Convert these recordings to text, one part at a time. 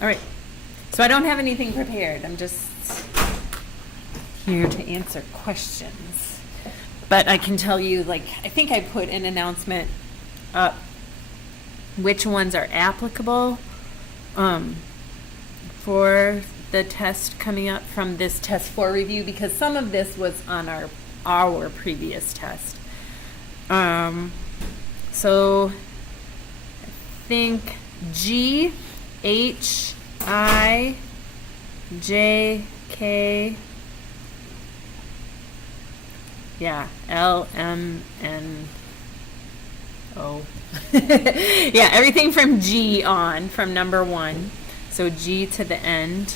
All right. So I don't have anything prepared. I'm just here to answer questions. But I can tell you, like, I think I put an announcement up which ones are applicable for the test coming up from this Test 4 review, because some of this was on our previous test. So I think G, H, I, J, K, yeah, L, M, N, O. Yeah, everything from G on, from number 1. So G to the end.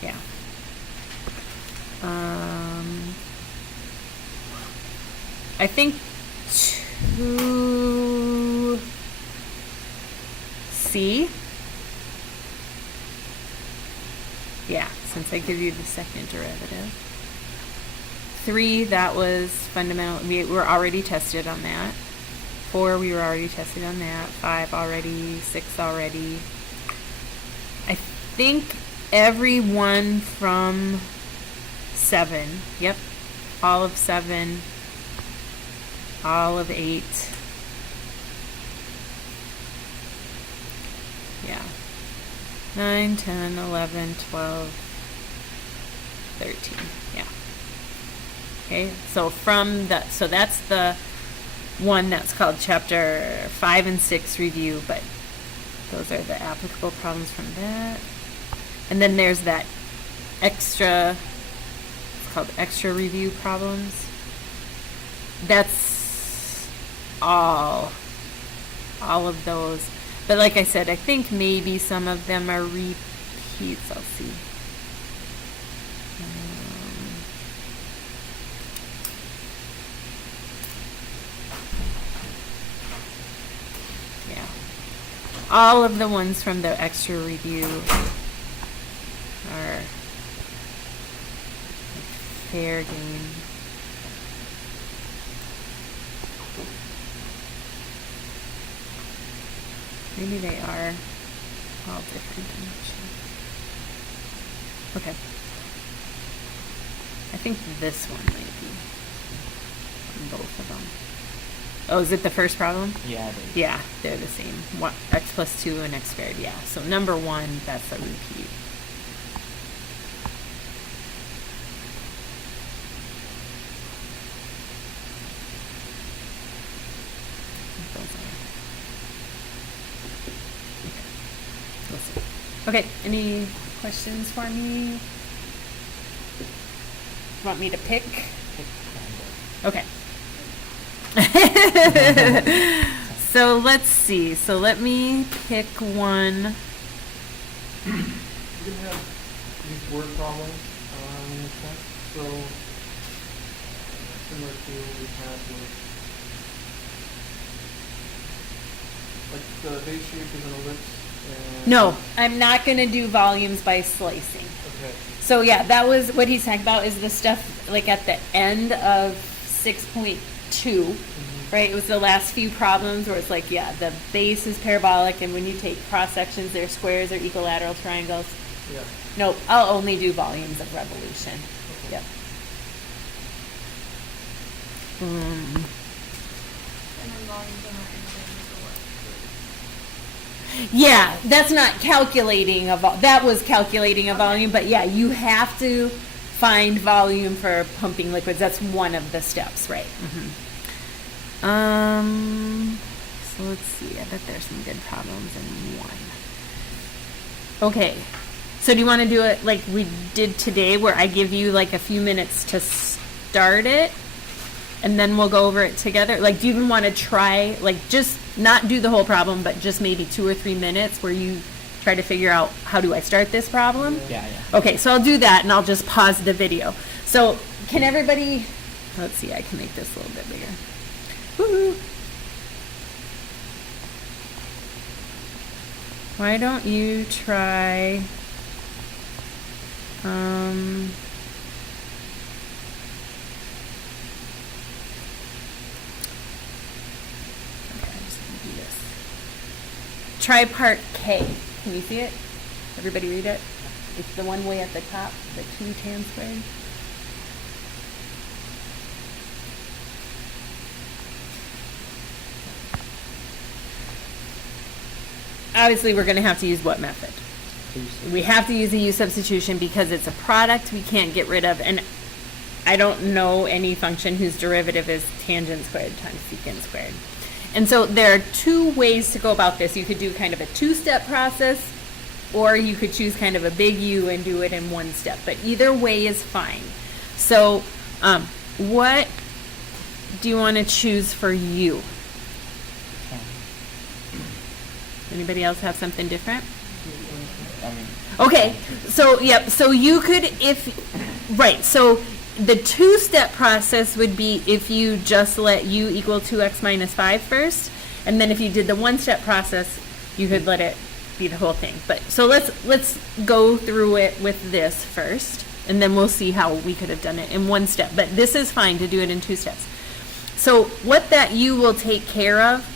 Yeah. I think 2C. Yeah, since I give you the second derivative. 3, that was fundamental. We were already tested on that. 4, we were already tested on that. 5 already. 6 already. I think every one from 7. Yep. All of 7. All of 8. Yeah. 9, 10, 11, 12, 13. Yeah. Okay, so from the, so that's the one that's called Chapter 5 and 6 review, but those are the applicable problems from that. And then there's that extra, it's called extra review problems. That's all of those. But like I said, I think maybe some of them are repeats. I'll see. Yeah. All of the ones from the extra review are fair game. Maybe they are all different. Okay. I think this one might be on both of them. Oh, is it the first problem? Yeah, it is. Yeah, they're the same. X plus 2 and x squared, yeah. So number 1, that's a repeat. Okay, any questions for me? Want me to pick? Okay. So let's see. So let me pick one. You can have these word problems in the test, so similar to what we had with, like, the base shape is an ellipse. No, I'm not going to do volumes by slicing. Okay. So yeah, that was what he's talking about, is the stuff like at the end of 6.2, right? It was the last few problems where it's like, yeah, the base is parabolic, and when you take cross sections, they're squares or equilateral triangles. Yeah. Nope, I'll only do volumes of revolution. Okay. Yep. And then volumes are not anything for what? Yeah, that's not calculating a that was calculating a volume, but yeah, you have to find volume for pumping liquids. That's one of the steps, right? So let's see. I bet there's some good problems in one. Okay, so do you want to do it like we did today, where I give you like a few minutes to start it, and then we'll go over it together? Like, do you even want to try, like, just not do the whole problem, but just maybe 2 or 3 minutes where you try to figure out, how do I start this problem? Yeah. Okay, so I'll do that, and I'll just pause the video. So can everybody, let's see, I can make this a little bit bigger. Woohoo! Why don't you try, okay, I'm just gonna do this. Try part K. Can you see it? Everybody read it? It's the one way at the top, the 2 tan squared. Obviously, we're going to have to use what method? We have to use a U-substitution because it's a product we can't get rid of, and I don't know any function whose derivative is tangent squared times secant squared. And so there are 2 ways to go about this. You could do kind of a 2-step process, or you could choose kind of a big U and do it in 1 step, but either way is fine. So what do you want to choose for U? Anybody else have something different? Okay, so yep, so you could, right, so the 2-step process would be if you just let U equal 2x minus 5 first, and then if you did the 1-step process, you could let it be the whole thing. But so let's go through it with this first, and then we'll see how we could have done it in 1 step. But this is fine to do it in 2 steps. So what that U will take care of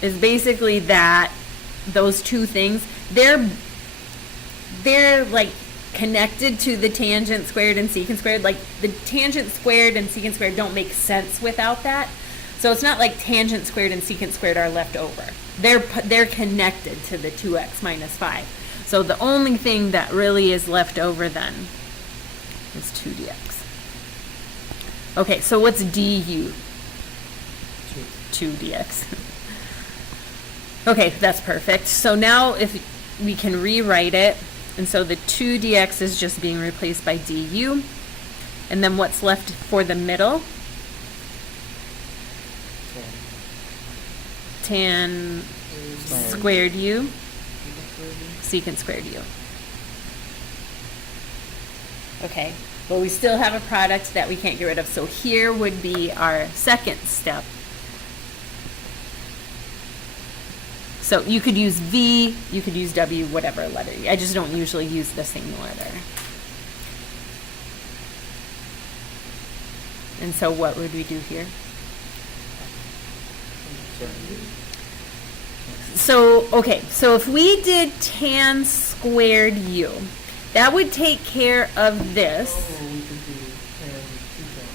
is basically that those 2 things, they're like connected to the tangent squared and secant squared. Like the tangent squared and secant squared don't make sense without that. So it's not like tangent squared and secant squared are left over. They're connected to the 2x minus 5. So the only thing that really is left over then is 2dx. Okay, so what's du? 2dx. Okay, that's perfect. So now if we can rewrite it, and so the 2dx is just being replaced by du, and then what's left for the middle? Tan squared u, secant squared u. Okay, but we still have a product that we can't get rid of, so here would be our 2nd step. So you could use V, you could use W, whatever letter. I just don't usually use the same letter. And so what would we do here? So, okay, so if we did tan squared U, that would take care of this. Oh, we could do tan secant,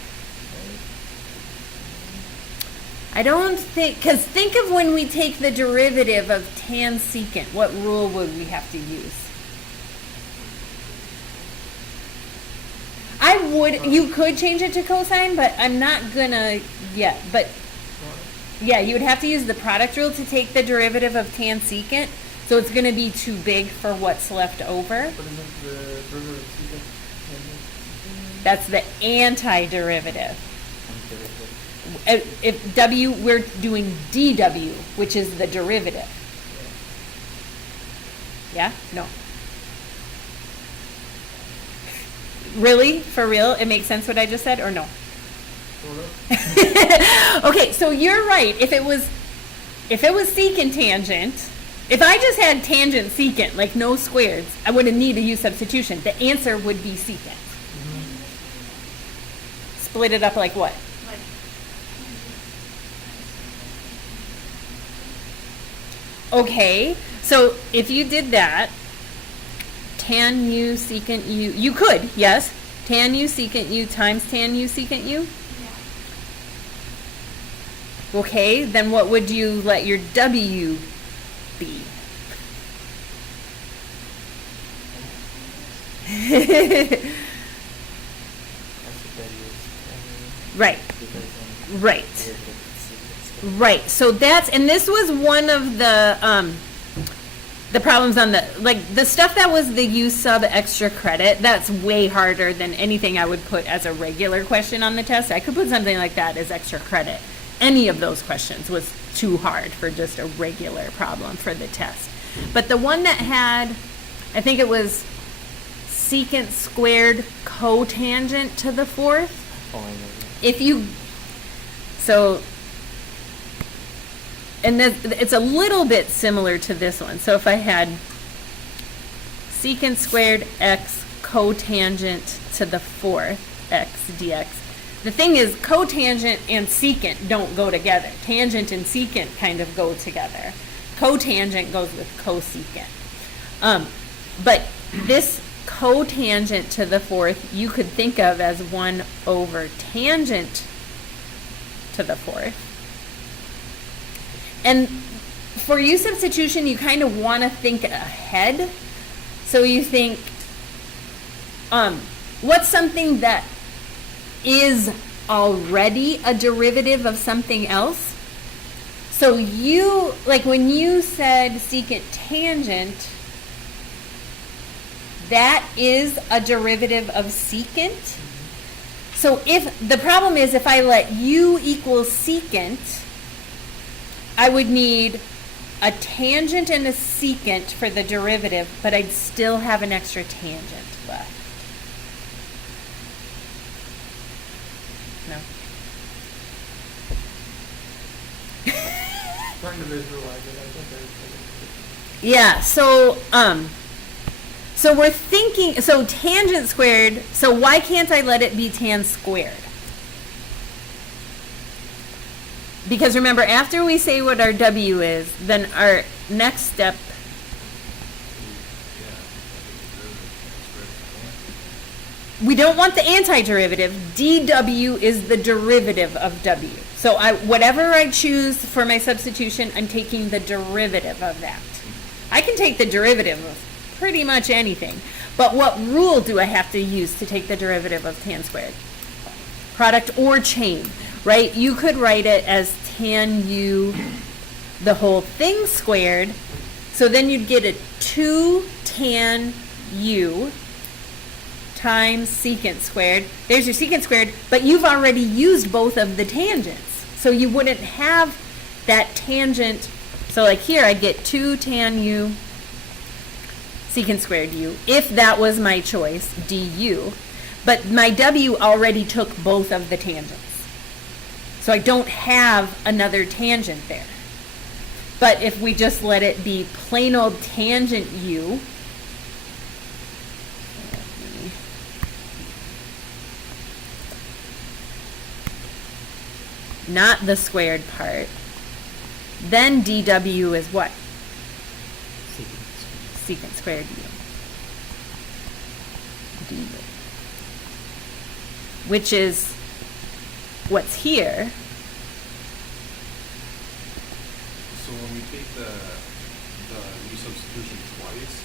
I don't think, because think of when we take the derivative of tan secant, what rule would we have to use? You could change it to cosine, but I'm not gonna yet. But yeah, you would have to use the product rule to take the derivative of tan secant, so it's gonna be too big for what's left over. But isn't the derivative of secant tangent? That's the antiderivative. If W, we're doing dW, which is the derivative. Yeah? No. Really? For real? It makes sense what I just said, or no? Sort of. Okay, so you're right. If it was secant tangent, if I just had tangent secant, like no squares, I wouldn't need a U-substitution. The answer would be secant. Split it up like what? Okay, so if you did that, tan u secant u, you could, yes, tan u secant u times tan u secant u? Yeah. Okay, then what would you let your w be? Right, right. Right. So that's, and this was one of the problems on the, like, the stuff that was the U sub extra credit, that's way harder than anything I would put as a regular question on the test. I could put something like that as extra credit. Any of those questions was too hard for just a regular problem for the test. But the one that had, I think it was secant squared cotangent to the 4th. If you, so, and it's a little bit similar to this one. So if I had secant squared x cotangent to the 4th x dx, the thing is cotangent and secant don't go together. Tangent and secant kind of go together. Cotangent goes with cosecant. But this cotangent to the fourth, you could think of as 1 over tangent to the fourth. And for U-substitution, you kind of want to think ahead. So you think, what's something that is already a derivative of something else? So you, like when you said secant tangent, that is a derivative of secant. So if, the problem is if I let u equal secant, I would need a tangent and a secant for the derivative, but I'd still have an extra tangent left. No? Trying to visualize it, I think Yeah, so so we're thinking, so tangent squared, so why can't I let it be tan squared? Because remember, after we say what our W is, then our next step, we don't want the antiderivative. dW is the derivative of W. So whatever I choose for my substitution, I'm taking the derivative of that. I can take the derivative of pretty much anything. But what rule do I have to use to take the derivative of tan squared? Product or chain, right? You could write it as tan u, the whole thing squared. So then you'd get a 2 tan u times secant squared. There's your secant squared, but you've already used both of the tangents. So you wouldn't have that tangent. So like here, I get 2 tan u secant squared u, if that was my choice, du. But my w already took both of the tangents. So I don't have another tangent there. But if we just let it be plain old tangent u, not the squared part, then dw is what? Secant squared u. du. Which is what's here. So when we take the U-substitution twice,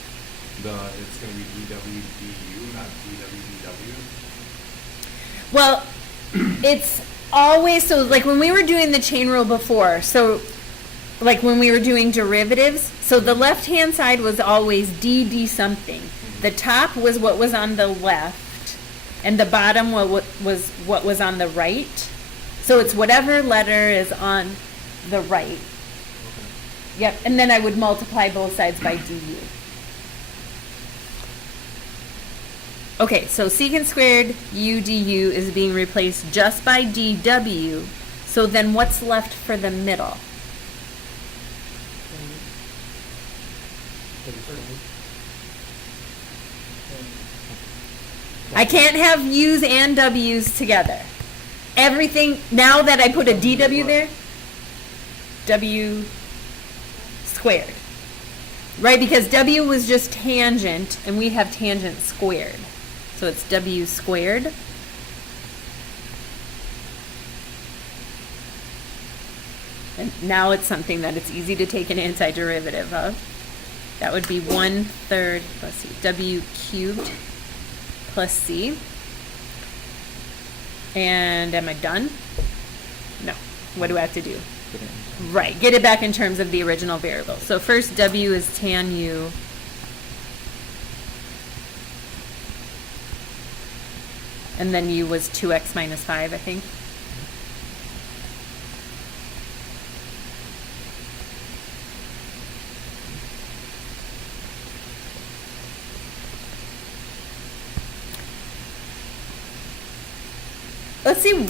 it's going to be dw du, not dw dw. Well, it's always, so like when we were doing the chain rule before, so like when we were doing derivatives, so the left-hand side was always d something. The top was what was on the left, and the bottom was what was on the right. So it's whatever letter is on the right. Okay. Yep, and then I would multiply both sides by du. Okay, so secant squared u du is being replaced just by dw. So then what's left for the middle? I can't have u's and w's together. Everything, now that I put a dw there, w squared. Right, because w was just tangent, and we have tangent squared. So it's w squared. And now it's something that it's easy to take an antiderivative of. That would be 1/3, let's see, w cubed plus c. And am I done? No. What do I have to do? Right, get it back in terms of the original variable. So first w is tan u. And then u was 2x minus 5, I think. Let's see,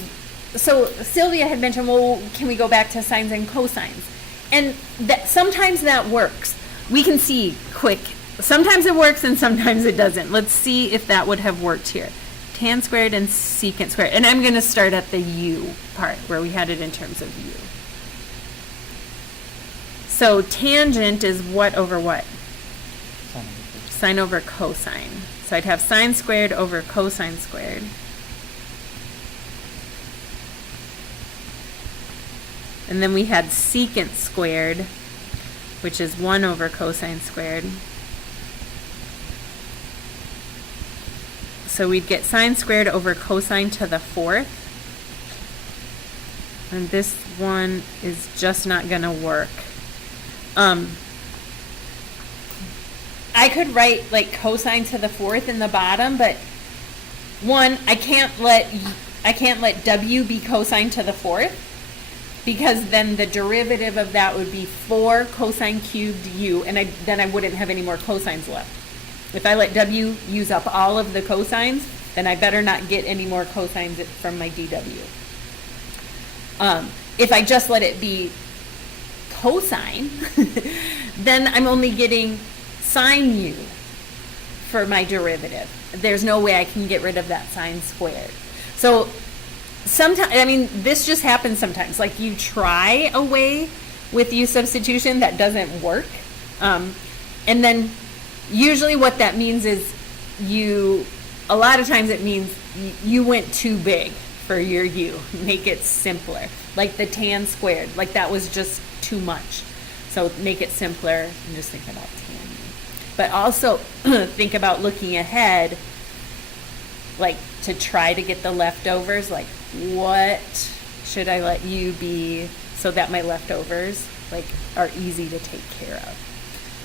so Sylvia had mentioned, well, can we go back to sines and cosines? And that sometimes that works. We can see quick. Sometimes it works and sometimes it doesn't. Let's see if that would have worked here. Tan squared and secant squared. And I'm going to start at the u part where we had it in terms of u. So tangent is what over what? Sine over cosine. Sine over cosine. So I'd have sine squared over cosine squared. And then we had secant squared, which is 1 over cosine squared. So we'd get sine squared over cosine to the 4th. And this one is just not going to work. I could write like cosine to the 4th in the bottom, but one, I can't let w be cosine to the 4th, because then the derivative of that would be 4 cosine cubed u, and then I wouldn't have any more cosines left. If I let w use up all of the cosines, then I better not get any more cosines from my dw. If I just let it be cosine, then I'm only getting sine u for my derivative. There's no way I can get rid of that sine squared. So sometimes, I mean, this just happens sometimes. Like you try a way with U-substitution that doesn't work. And then usually what that means is a lot of times it means you went too big for your u. Make it simpler. Like the tan squared, like that was just too much. So make it simpler and just think about tan u. But also think about looking ahead, like to try to get the leftovers, like what should I let u be so that my leftovers like are easy to take care of.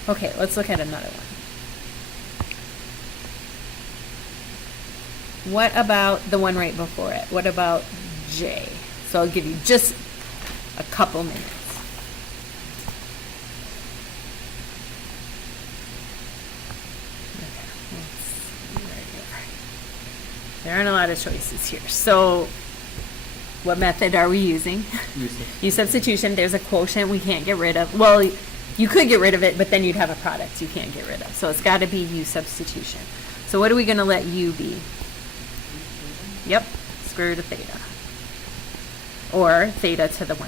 Okay, let's look at another one. What about the one right before it? What about J? So I'll give you just a couple minutes. Okay, let's see right here. There aren't a lot of choices here. So what method are we using? U-substitution. There's a quotient we can't get rid of. Well, you could get rid of it, but then you'd have a product you can't get rid of. So it's got to be U-substitution. So what are we going to let u be? Yep, square root of theta. Or theta to the 1/2.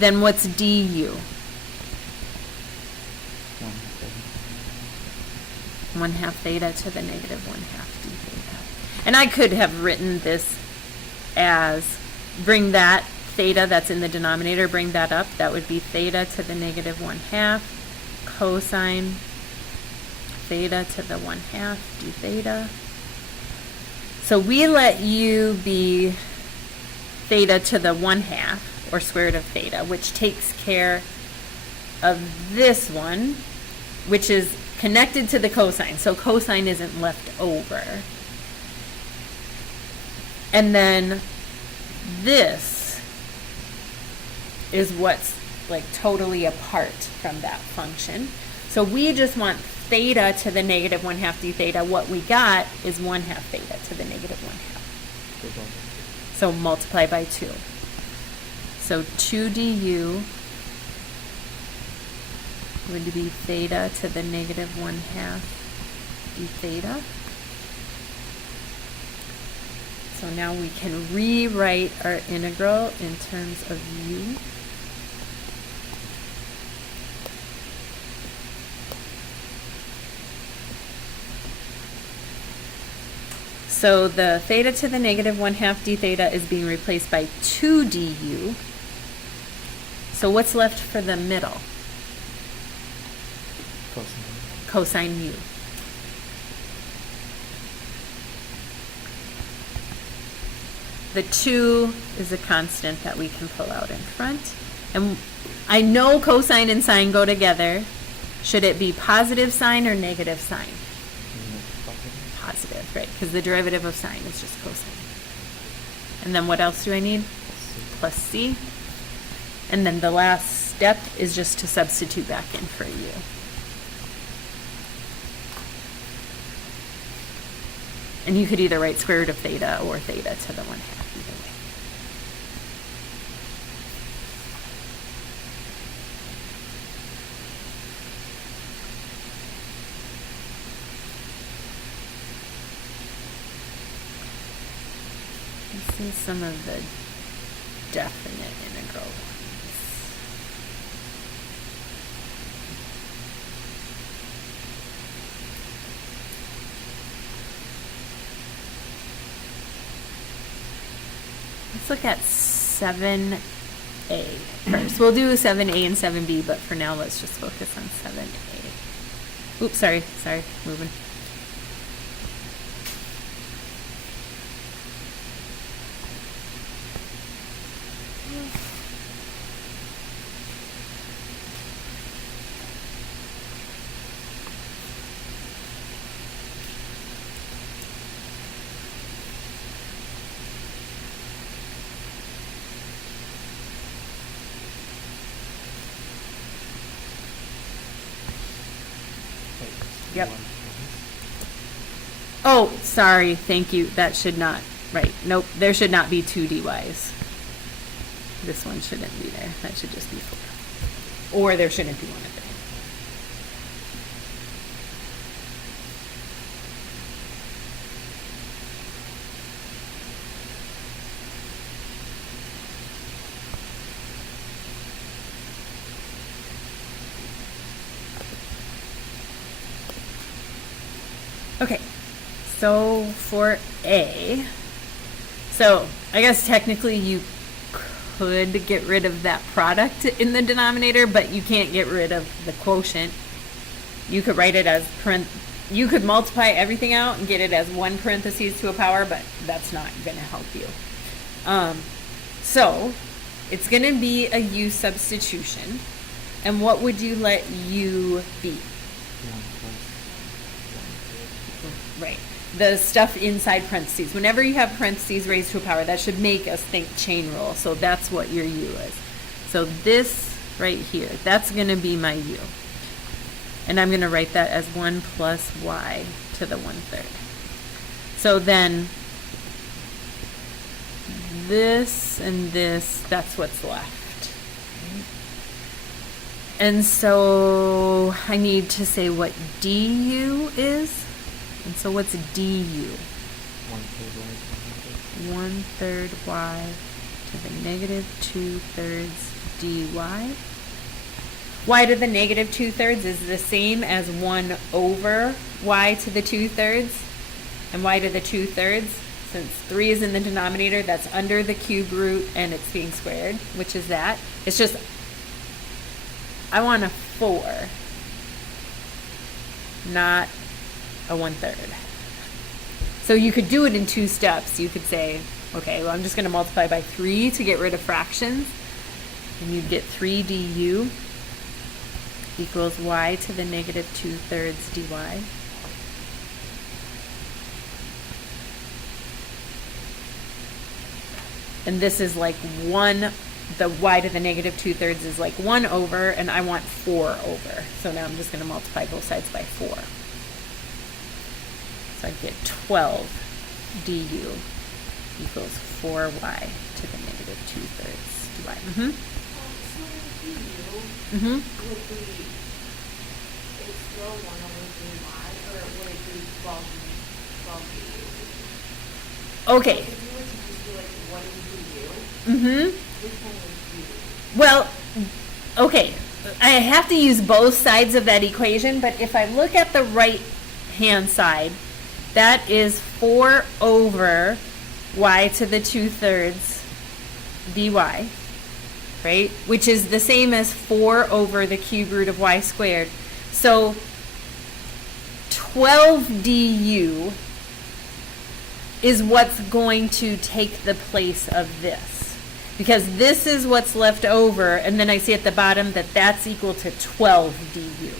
Then what's du? 1/2 theta to the negative 1/2 d theta. And I could have written this as bring that theta that's in the denominator, bring that up. That would be theta to the negative 1/2 cosine theta to the 1/2 d theta. So we let u be theta to the 1/2, or square root of theta, which takes care of this one, which is connected to the cosine. So cosine isn't left over. And then this is what's like totally apart from that function. So we just want theta to the negative 1/2 d theta. What we got is 1/2 theta to the negative 1/2. So multiply by 2. So 2 du would be theta to the negative 1/2 d theta. So now we can rewrite our integral in terms of u. So the theta to the negative 1/2 d theta is being replaced by 2 du. So what's left for the middle? Cosine u. The 2 is a constant that we can pull out in front. And I know cosine and sine go together. Should it be positive sine or negative sine? Positive, right? Because the derivative of sine is just cosine. And then what else do I need? Plus c. And then the last step is just to substitute back in for u. And you could either write square root of theta or theta to the 1/2 either way. This is some of the definite integral ones. Let's look at 7A first. We'll do 7A and 7B, but for now, let's just focus on 7A. Oops, sorry, moving. Yep. Oh, sorry, thank you. That should not, right. Nope, there should not be 2 dy's. This one shouldn't be there. That should just be 4. Or there shouldn't be one of them. Okay, so for A, so I guess technically you could get rid of that product in the denominator, but you can't get rid of the quotient. You could write it as you could multiply everything out and get it as 1 parentheses to a power, but that's not going to help you. So it's going to be a U substitution. And what would you let U be? Right. The stuff inside parentheses. Whenever you have parentheses raised to a power, that should make us think chain rule. So that's what your U is. So this right here, that's going to be my U. And I'm going to write that as 1 plus y to the 1/3. So then this and this, that's what's left. And so I need to say what du is. And so what's du? 1/3 y to the negative 2/3 dy. Y to the negative 2/3 is the same as 1 over y to the 2/3. And y to the 2/3, since 3 is in the denominator, that's under the cube root and it's being squared, which is that. It's just, I want a 4, not a 1/3. So you could do it in 2 steps. You could say, okay, well, I'm just going to multiply by 3 to get rid of fractions. And you'd get 3 du equals y to the negative 2/3 dy. And this is like 1, the y to the negative 2/3 is like 1 over, and I want 4 over. So now I'm just going to multiply both sides by 4. So I get 12 du equals 4y to the negative 2/3 dy. So the du would be, it's still 1 over 3y, or would it be 12 du? Okay. If you were to just do like, what is du? Which one is du? Well, okay. I have to use both sides of that equation, but if I look at the right hand side, that is 4 over y to the 2/3 dy, right? Which is the same as 4 over the cube root of y squared. So 12 du is what's going to take the place of this. Because this is what's left over, and then I see at the bottom that that's equal to 12 du.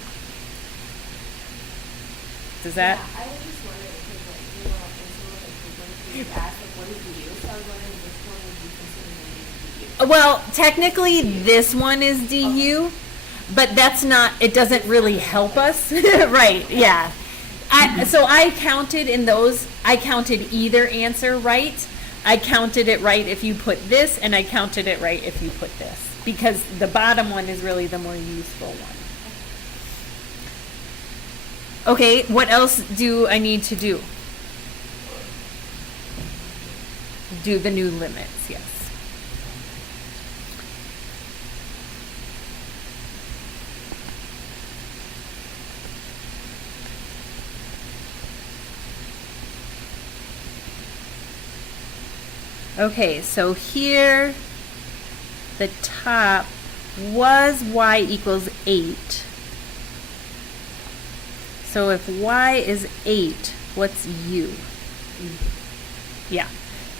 Does that? Yeah, I was just wondering, because like, you know, in some of the frequencies, you asked like, what is du? So I was wondering which one would be considered du. Well, technically this one is du, but that's not, it doesn't really help us. Right, yeah. So I counted in those, I counted either answer right. I counted it right if you put this, and I counted it right if you put this. Because the bottom one is really the more useful one. Okay, what else do I need to do? Do the new limits, yes. Okay, so here, the top was y equals 8. So if y is 8, what's u? Yeah,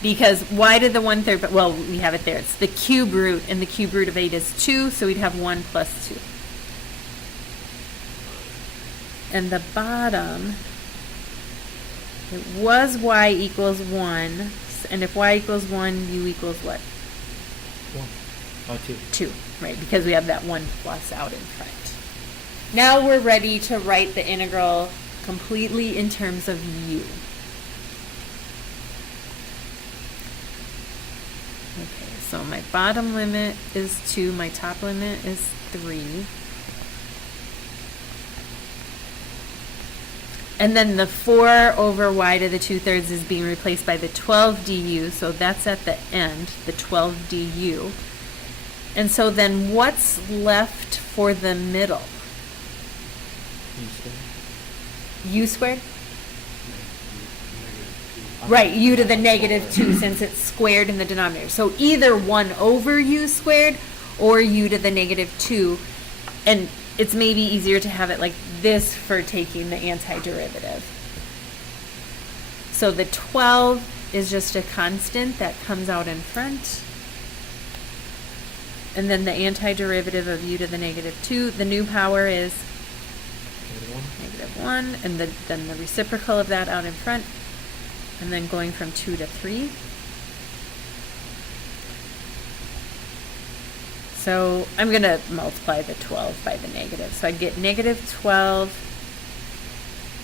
because y to the 1/3, but well, we have it there. It's the cube root, and the cube root of 8 is 2, so we'd have 1 plus 2. And the bottom, it was y equals 1, and if y equals 1, u equals what? 1. Oh, 2. 2, right, because we have that 1 plus out in front. Now we're ready to write the integral completely in terms of u. Okay, so my bottom limit is 2, my top limit is 3. And then the 4 over y to the 2/3 is being replaced by the 12 du, so that's at the end, the 12 du. And so then what's left for the middle? U squared? Right, u to the -2 since it's squared in the denominator. So either 1 over u squared or u to the -2. And it's maybe easier to have it like this for taking the antiderivative. So the 12 is just a constant that comes out in front. And then the antiderivative of u to the -2, the new power is -1, and then the reciprocal of that out in front, and then going from 2 to 3. So I'm going to multiply the 12 by the negative. So I get -12,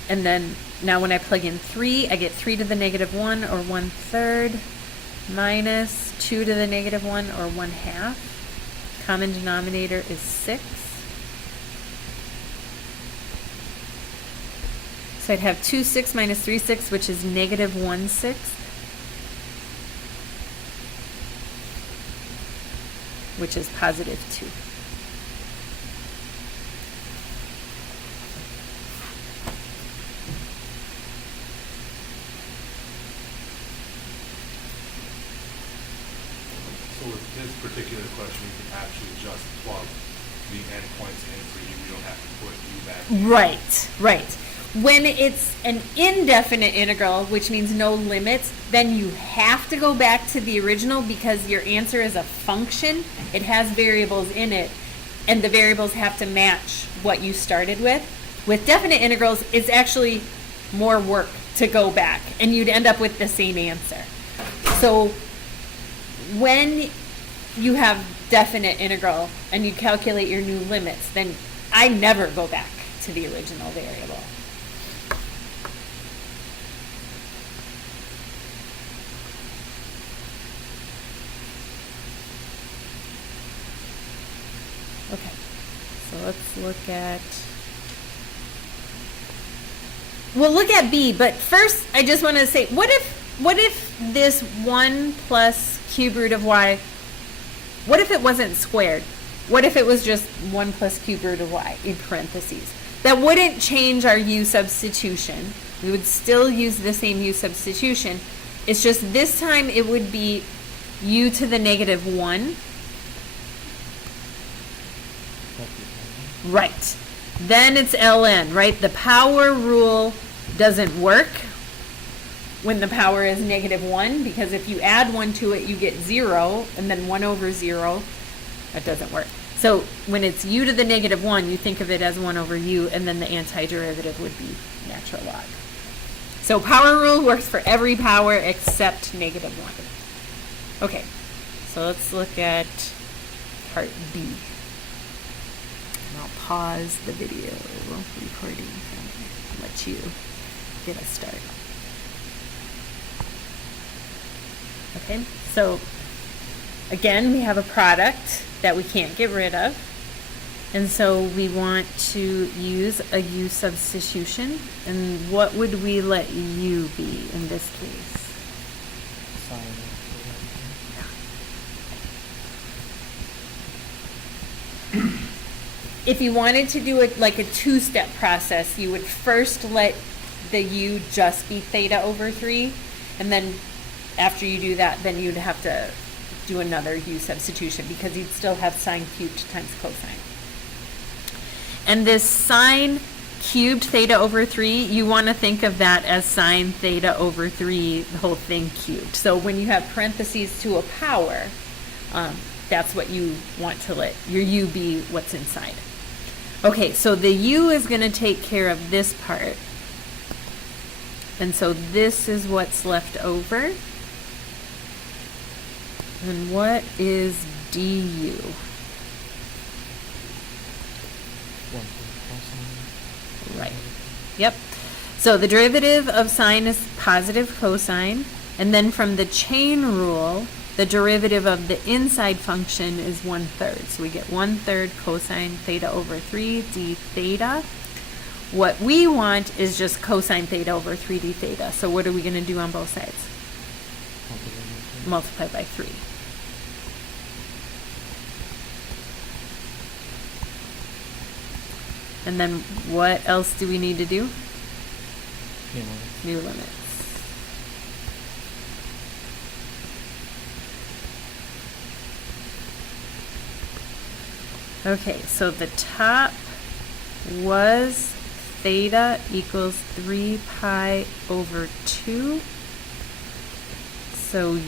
and then now when I plug in 3, I get 3 to the -1 or 1/3 minus 2 to the -1 or 1/2. Common denominator is 6. So I'd have 2 6 minus 3 6, which is -1 6. Which is +2. So with this particular question, you can actually just plug the endpoints in for you. You don't have to put u back in. Right, right. When it's an indefinite integral, which means no limits, then you have to go back to the original because your answer is a function. It has variables in it, and the variables have to match what you started with. With definite integrals, it's actually more work to go back, and you'd end up with the same answer. So when you have definite integral and you calculate your new limits, then I never go back to the original variable. Okay, so let's look at, we'll look at B, but first I just want to say, what if this 1 plus cube root of y, what if it wasn't squared? What if it was just 1 plus cube root of y in parentheses? That wouldn't change our U-substitution. We would still use the same U-substitution. It's just this time it would be u to the -1. Right. Then it's ln, right? The power rule doesn't work when the power is -1, because if you add 1 to it, you get 0, and then 1 over 0, that doesn't work. So when it's u to the -1, you think of it as 1 over u, and then the antiderivative would be natural log. So power rule works for every power except -1. Okay, so let's look at part B. And I'll pause the video recording and let you get a start. Okay, so again, we have a product that we can't get rid of. And so we want to use a U-substitution. And what would we let U be in this case? If you wanted to do it like a two-step process, you would first let the U just be theta over 3, and then after you do that, then you'd have to do another U-substitution because you'd still have sine cubed times cosine. And this sine cubed theta over 3, you want to think of that as sine theta over 3, the whole thing cubed. So when you have parentheses to a power, that's what you want to let your u be what's inside. Okay, so the u is going to take care of this part. And so this is what's left over. And what is du? 1/3 cosine. Right. Yep. So the derivative of sine is positive cosine. And then from the chain rule, the derivative of the inside function is 1/3. So we get 1/3 cosine theta over 3 d theta. What we want is just cosine theta over 3 d theta. So what are we going to do on both sides? Multiply by 3. And then what else do we need to do? New limits. Okay, so the top was theta equals 3 pi over 2. So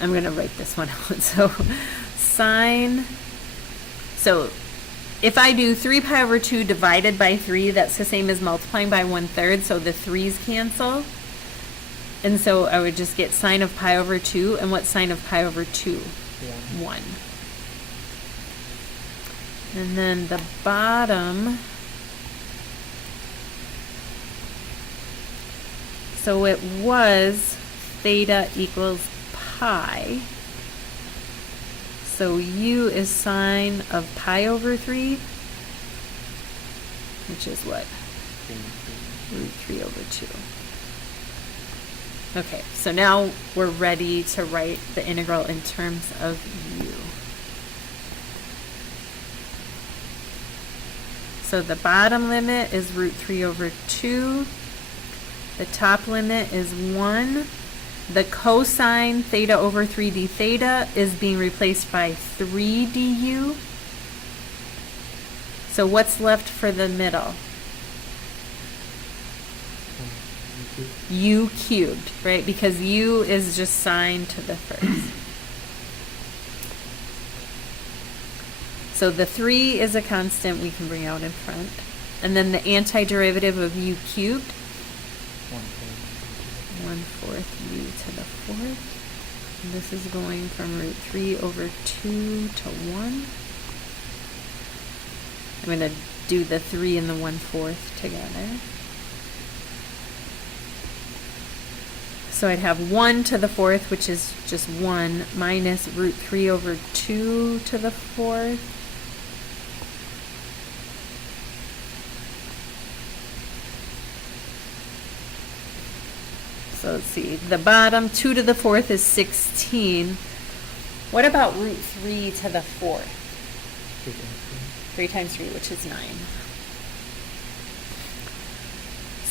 I'm going to write this one out. So sine, so if I do 3 pi over 2 divided by 3, that's the same as multiplying by 1/3, so the 3's cancel. And so I would just get sine of pi over 2, and what's sine of pi over 2? 1. And then the bottom, so it was theta equals pi. So u is sine of pi over 3, which is what? Root 3 over 2. Okay, so now we're ready to write the integral in terms of u. So the bottom limit is root 3 over 2. The top limit is 1. The cosine theta over 3 d theta is being replaced by 3 du. So what's left for the middle? U cubed, right? Because u is just sine to the first. So the 3 is a constant we can bring out in front. And then the antiderivative of u cubed, 1/4 u to the 4th. And this is going from root 3 over 2 to 1. I'm going to do the 3 and the 1/4 together. So I'd have 1 to the 4th, which is just 1, minus root 3 over 2 to the 4th. So let's see, the bottom 2 to the 4th is 16. What about root 3 to the 4th? 3 times 3, which is 9.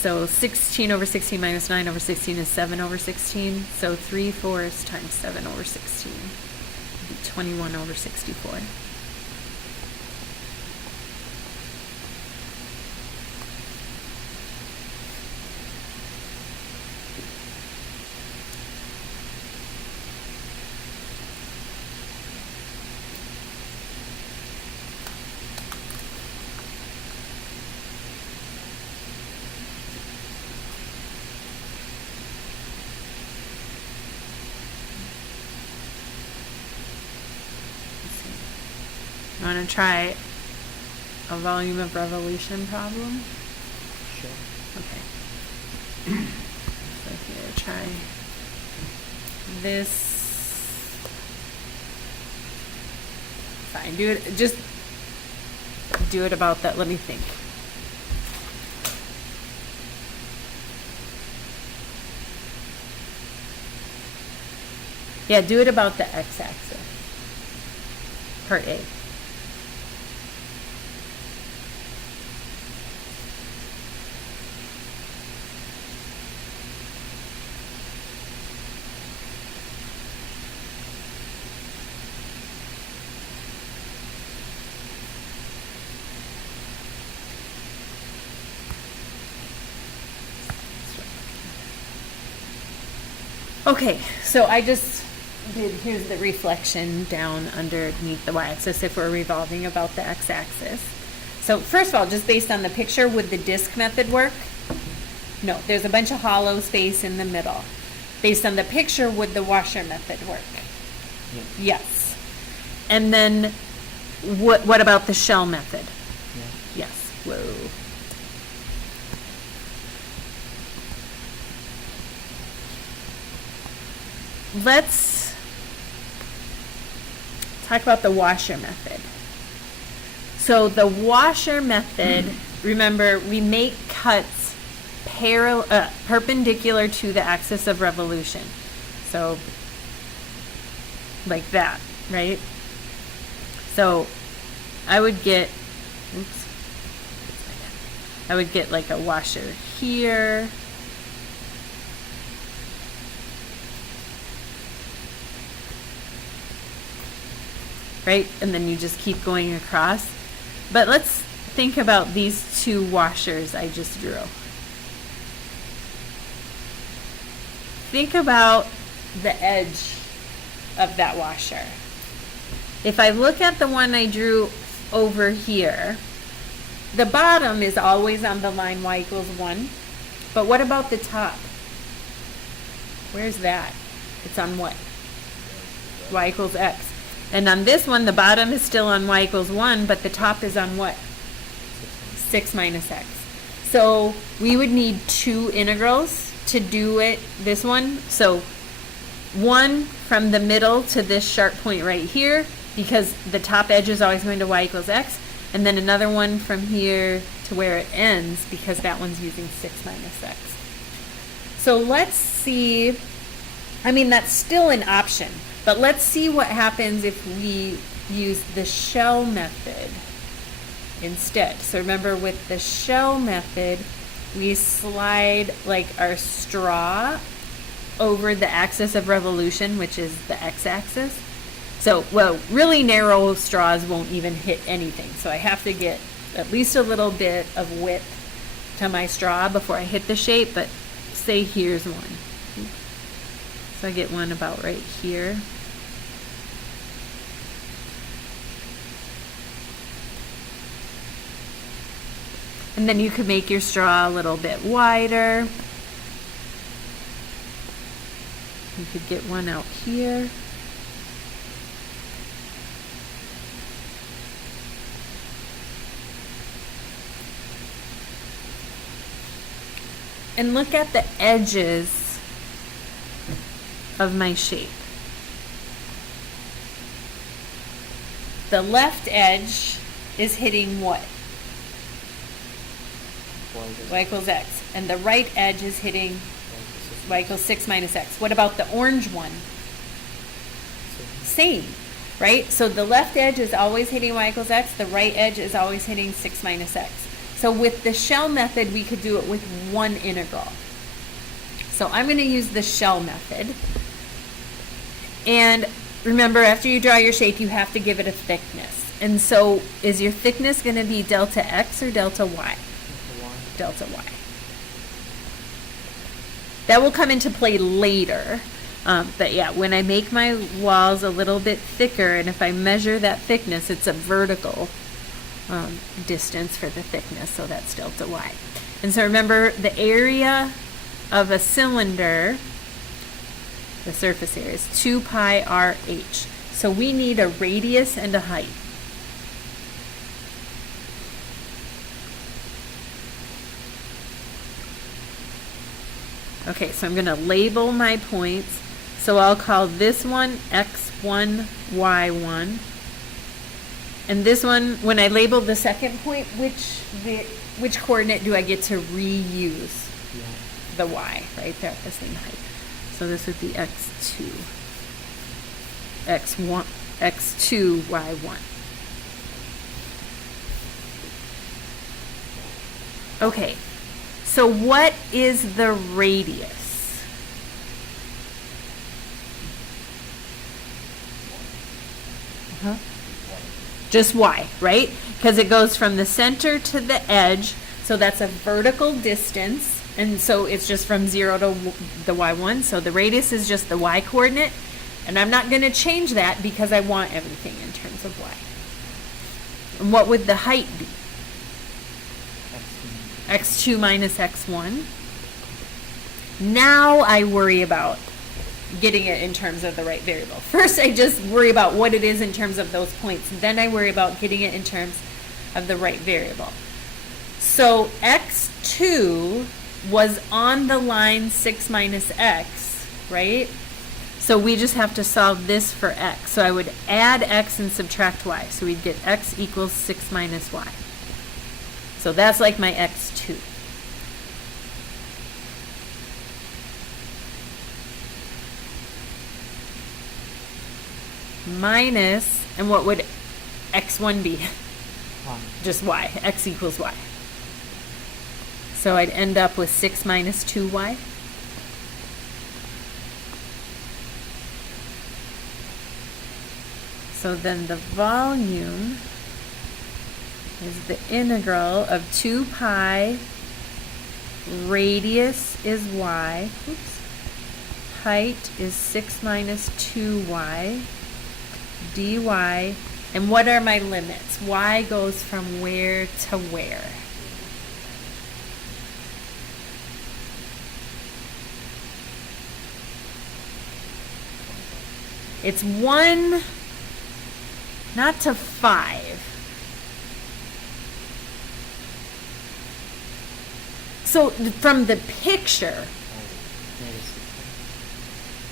So 16 over 16 minus 9 over 16 is 7 over 16. So 3/4 times 7 over 16 would be 21 over 64. You want to try a volume of revolution problem? Sure. Okay. So here, try this. Fine, do it, just do it about that, let me think. Yeah, do it about the x-axis. Part A. Okay, so I just did, here's the reflection down underneath the y-axis if we're revolving about the x-axis. So first of all, just based on the picture, would the disk method work? No, there's a bunch of hollow space in the middle. Based on the picture, would the washer method work? Yeah. Yes. And then what about the shell method? Yeah. Yes. Whoa. Let's talk about the washer method. So the washer method, remember, we make cuts perpendicular to the axis of revolution. So like that, right? So I would get, oops, I would get like a washer here. Right? And then you just keep going across. But let's think about these two washers I just drew. Think about the edge of that washer. If I look at the one I drew over here, the bottom is always on the line y equals 1. But what about the top? Where's that? It's on what? Y equals x. And on this one, the bottom is still on y equals 1, but the top is on what? 6 minus x. So we would need two integrals to do it, this one. So one from the middle to this sharp point right here, because the top edge is always going to y equals x. And then another one from here to where it ends, because that one's using 6 minus x. So let's see, I mean, that's still an option. But let's see what happens if we use the shell method instead. So remember, with the shell method, we slide like our straw over the axis of revolution, which is the x-axis. So, well, really narrow straws won't even hit anything. So I have to get at least a little bit of width to my straw before I hit the shape, but say here's one. So I get one about right here. And then you could make your straw a little bit wider. You could get one out here. And look at the edges of my shape. The left edge is hitting what? Y equals x. And the right edge is hitting y equals 6 minus x. What about the orange one? Same, right? So the left edge is always hitting y equals x. The right edge is always hitting 6 minus x. So with the shell method, we could do it with one integral. So I'm going to use the shell method. And remember, after you draw your shape, you have to give it a thickness. And so is your thickness going to be delta x or delta y? Delta y. That will come into play later. But yeah, when I make my walls a little bit thicker, and if I measure that thickness, it's a vertical distance for the thickness, so that's delta y. And so remember, the area of a cylinder, the surface area, is 2 pi rh. So we need a radius and a height. Okay, so I'm going to label my points. So I'll call this one x1, y1. And this one, when I label the second point, which coordinate do I get to reuse? Yeah. The y, right? They're at the same height. So this would be x2, x1, x2, y1. Okay, so what is the radius? Just y, right? Because it goes from the center to the edge, so that's a vertical distance. And so it's just from 0 to the y1. So the radius is just the y coordinate. And I'm not going to change that because I want everything in terms of y. And what would the height be? x2 minus x1. Now I worry about getting it in terms of the right variable. First, I just worry about what it is in terms of those points. Then I worry about getting it in terms of the right variable. So x2 was on the line 6 minus x, right? So we just have to solve this for x. So I would add x and subtract y. So we'd get x equals 6 minus y. So that's like my x2. Minus, and what would x1 be? Just y. X equals y. So I'd end up with 6 minus 2y. So then the volume is the integral of 2 pi, radius is y, oops, height is 6 minus 2y, dy, and what are my limits? Y goes from where to where? It's 1, not to 5. So from the picture,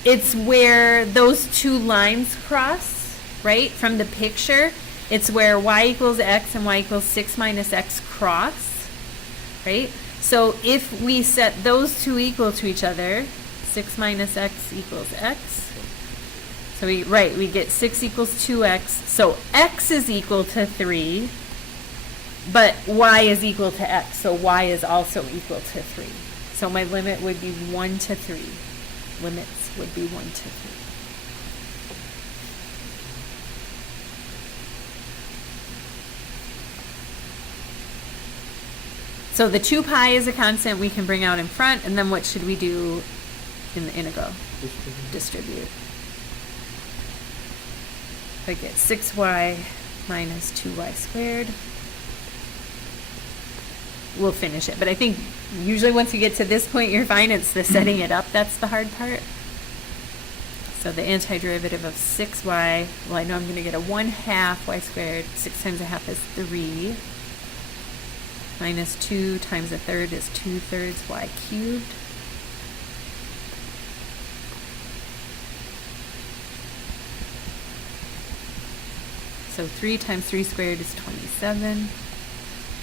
it's where those two lines cross, right? From the picture, it's where y equals x and y equals 6 minus x cross, right? So if we set those two equal to each other, 6 minus x equals x. So we get 6 equals 2x. So x is equal to 3, but y is equal to x. So y is also equal to 3. So my limit would be 1 to 3. Limits would be 1 to 3. So the 2 pi is a constant we can bring out in front, and then what should we do in the integral? Distribute. I get 6y minus 2y squared. We'll finish it, but I think usually once you get to this point, you're fine. It's the setting it up that's the hard part. So the antiderivative of 6y, well, I know I'm going to get a 1/2 y squared. 6 times a half is 3. Minus 2 times a third is 2/3 y cubed. So 3 times 3 squared is 27.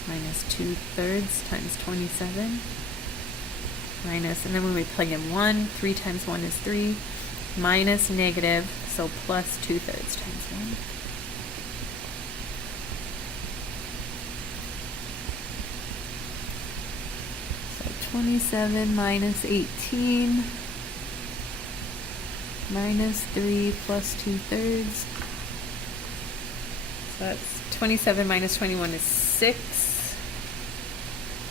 Minus 2/3 times 27. Minus, and then when we plug in 1, 3 times 1 is 3. Minus negative, so plus 2/3 times 1. So 27 minus 18. Minus 3 plus 2/3. So that's 27 minus 21 is 6.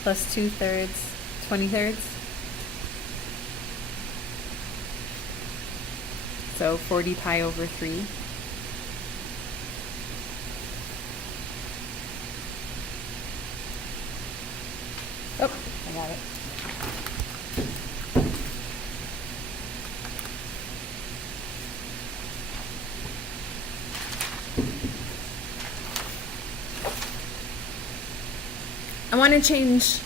Plus 2/3, 20/3. So 40 pi over 3. Oh, I got it. I want to change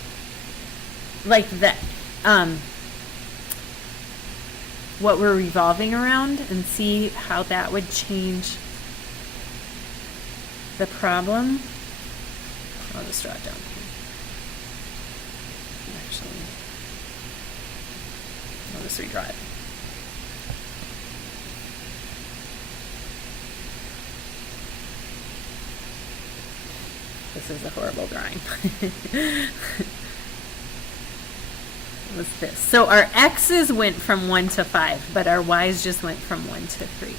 like that, what we're revolving around and see how that would change the problem. I'll just draw it down here. Actually, I'll just redraw it. This is a horrible drawing. Was this. So our x's went from 1 to 5, but our y's just went from 1 to 3.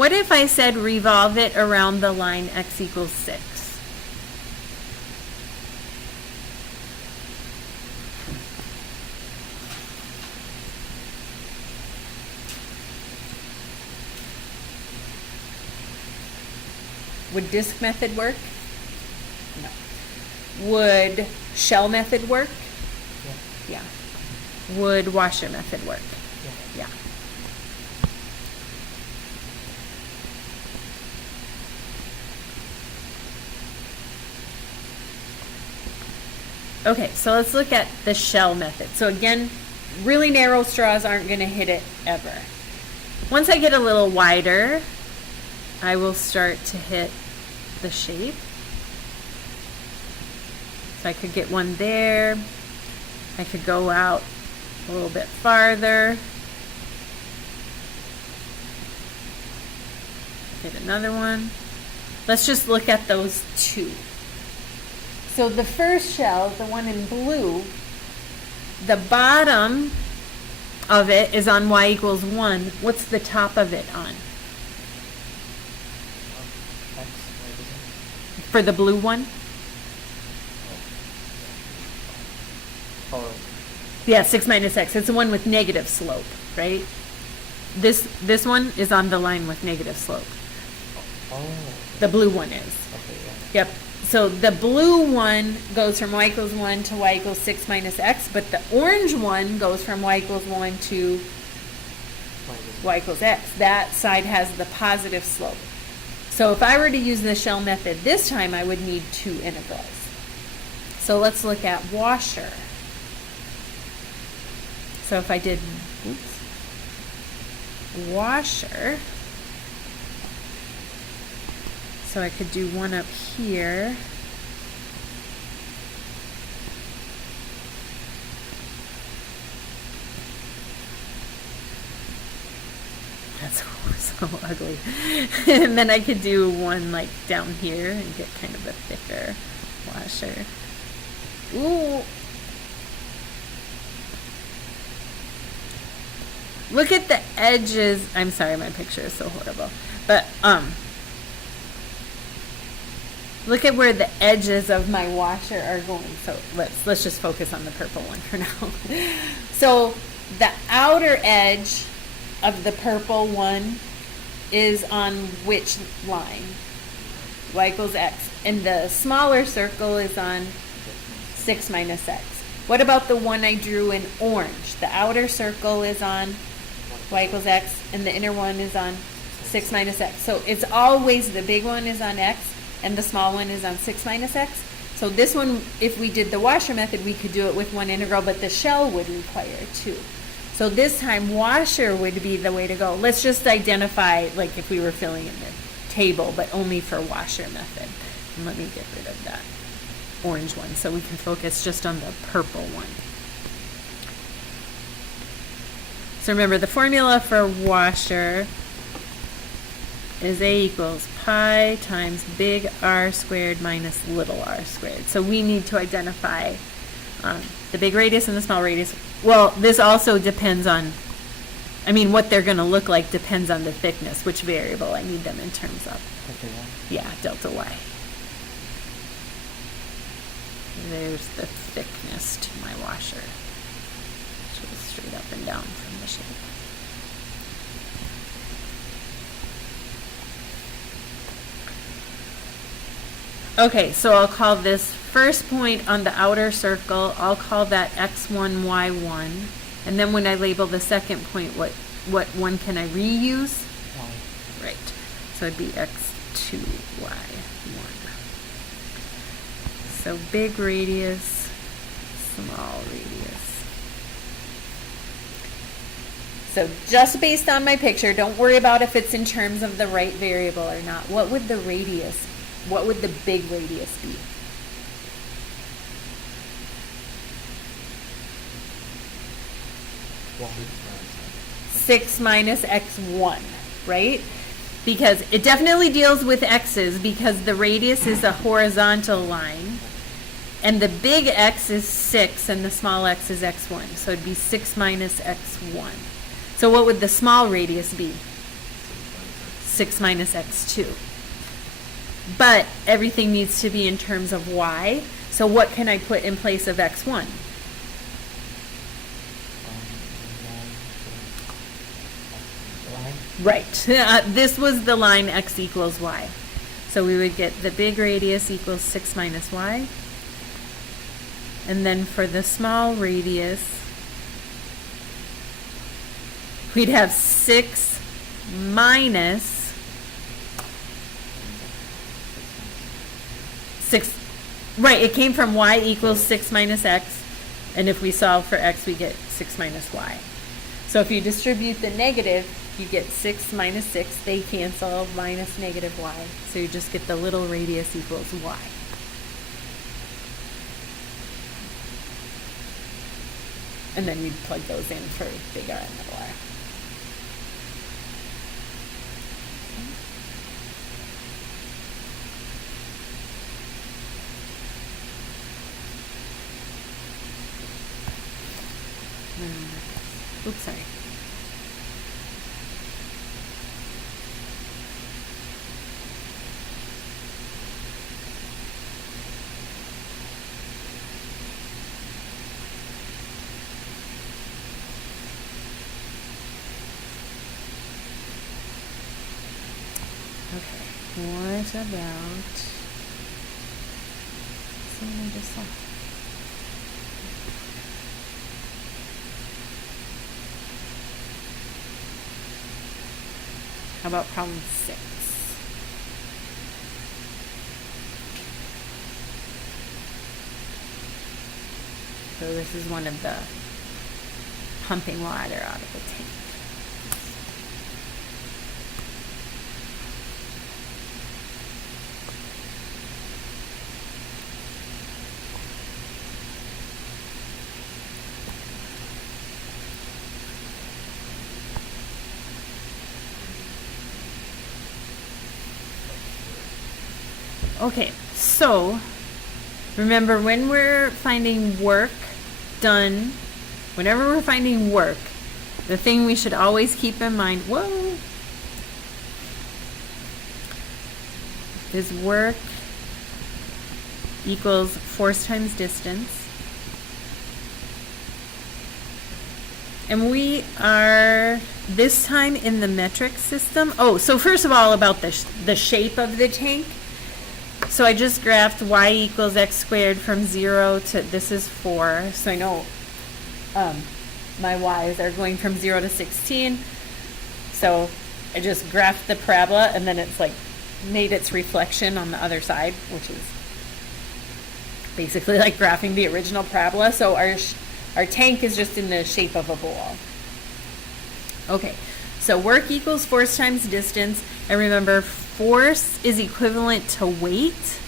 What if I said revolve it around the line x equals 6? Would disk method work? No. Would shell method work? Yeah. Yeah. Would washer method work? Yeah. Yeah. Okay, so let's look at the shell method. So again, really narrow straws aren't going to hit it ever. Once I get a little wider, I will start to hit the shape. So I could get one there. I could go out a little bit farther. Get another one. Let's just look at those two. So the first shell, the one in blue, the bottom of it is on y equals 1. What's the top of it on? X, For the blue one? or Yeah, 6 minus x. It's the one with negative slope, right? This one is on the line with negative slope. oh, The blue one is. okay, Yep. So the blue one goes from y equals 1 to y equals 6 minus x, but the orange one goes from y equals 1 to yeah. y equals x. That side has the positive slope. So if I were to use the shell method this time, I would need two integrals. So let's look at washer. So if I did, washer, so I could do one up here. That's so ugly. And then I could do one like down here and get kind of a thicker washer. Ooh. Look at the edges. I'm sorry, my picture is so horrible. But look at where the edges of my washer are going. So let's just focus on the purple one for now. So the outer edge of the purple one is on which line? Y equals x. And the smaller circle is on 6 minus x. What about the one I drew in orange? The outer circle is on y equals x, and the inner one is on 6 minus x. So it's always the big one is on x, and the small one is on 6 minus x. So this one, if we did the washer method, we could do it with one integral, but the shell would require two. So this time, washer would be the way to go. Let's just identify, like if we were filling in the table, but only for washer method. And let me get rid of that orange one so we can focus just on the purple one. So remember, the formula for washer is A equals pi times big R squared minus little r squared. So we need to identify the big radius and the small radius. Well, this also depends on, I mean, what they're going to look like depends on the thickness, which variable I need them in terms of. Okay, Yeah, delta y. There's the thickness to my washer. Which goes straight up and down from the shape. Okay, so I'll call this first point on the outer circle, I'll call that x1, y1. And then when I label the second point, what one can I reuse? Y. Right. So it'd be x2, y1. So big radius, small radius. So just based on my picture, don't worry about if it's in terms of the right variable or not. What would the radius, what would the big radius be? Y. 6 minus x1, right? Because it definitely deals with x's because the radius is a horizontal line. And the big X is 6 and the small x is x1. So it'd be 6 minus x1. So what would the small radius be? 6 minus x2. But everything needs to be in terms of y. So what can I put in place of x1? Line. Right. This was the line x equals y. So we would get the big radius equals 6 minus y. And then for the small radius, we'd have 6 minus 6. Right, it came from y equals 6 minus x. And if we solve for x, we get 6 minus y. So if you distribute the negative, you get 6 minus 6. They cancel, minus negative y. So you just get the little radius equals y. And then you'd plug those in for big R and little r. Oops, sorry. Okay, what about someone just saw? How about problem 6? So this is one of the pumping water out of the tank. Okay, so remember when we're finding work done, whenever we're finding work, the thing we should always keep in mind, whoa, is work equals force times distance. And we are this time in the metric system. Oh, so first of all about the shape of the tank. So I just graphed y equals x squared from 0 to, this is 4. So I know my y's are going from 0 to 16. So I just graphed the parabola and then it's like made its reflection on the other side, which is basically like graphing the original parabola. So our tank is just in the shape of a bowl. Okay, so work equals force times distance. And remember, force is equivalent to weight.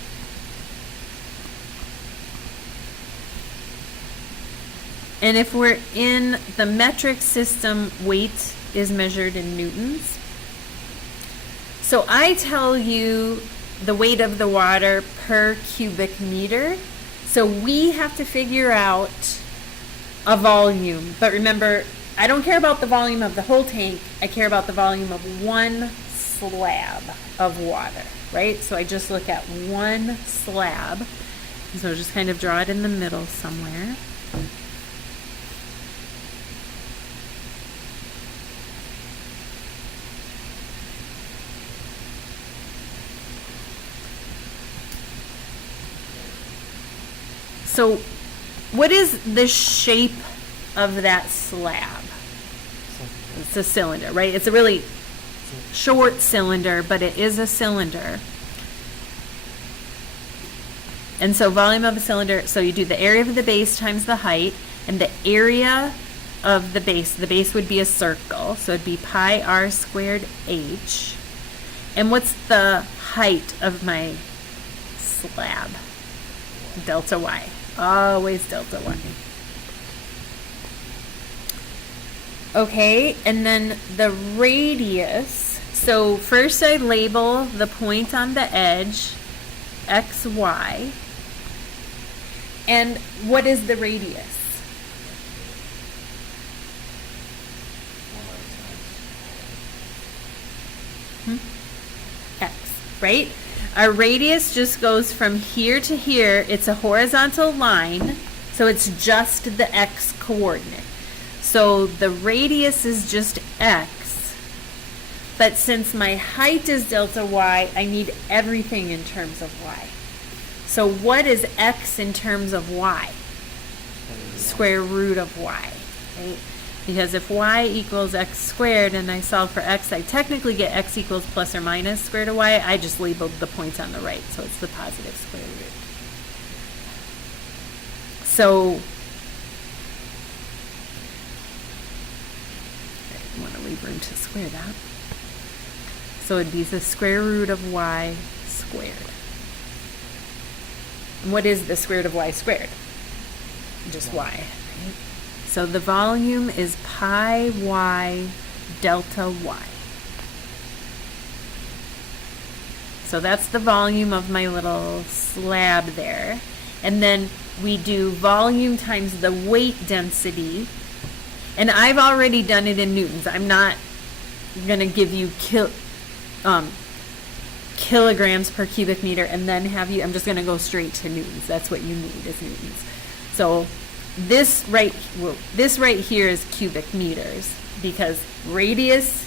And if we're in the metric system, weight is measured in newtons. So I tell you the weight of the water per cubic meter. So we have to figure out a volume. But remember, I don't care about the volume of the whole tank. I care about the volume of one slab of water, right? So I just look at one slab. And so just kind of draw it in the middle somewhere. So what is the shape of that slab? It's a cylinder, right? It's a really short cylinder, but it is a cylinder. And so volume of a cylinder, so you do the area of the base times the height, and the area of the base would be a circle, so it'd be pi r squared h. And what's the height of my slab? Delta y. Always delta y. Okay, and then the radius. So first I label the point on the edge, x, y. And what is the radius? X, right? Our radius just goes from here to here. It's a horizontal line, so it's just the X coordinate. So the radius is just X, but since my height is delta Y, I need everything in terms of Y. So what is X in terms of Y? Square root of Y, right? Because if Y equals X squared and I solve for X, I technically get X equals plus or minus square root of Y. I just labeled the points on the right, so it's the positive square root. So, I want to leave room to square that. So it'd be the square root of Y squared. And what is the square root of Y squared? Just Y, right? So the volume is pi Y delta Y. So that's the volume of my little slab there. And then we do volume times the weight density. And I've already done it in newtons. I'm not going to give you kilograms per cubic meter and then have you, I'm just going to go straight to newtons. That's what you need is newtons. So this right here is cubic meters because radius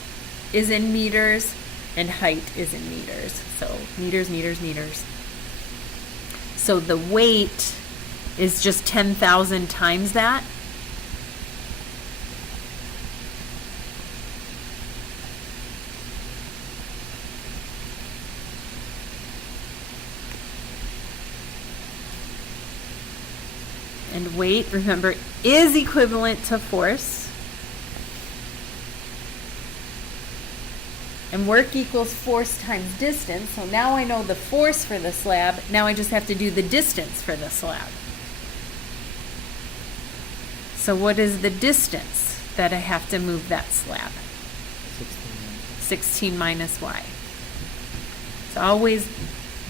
is in meters and height is in meters. So meters, meters, meters. So the weight is just 10,000 times that. And weight, remember, is equivalent to force. And work equals force times distance. So now I know the force for the slab. Now I just have to do the distance for the slab. So what is the distance that I have to move that slab? 16 minus y. It's always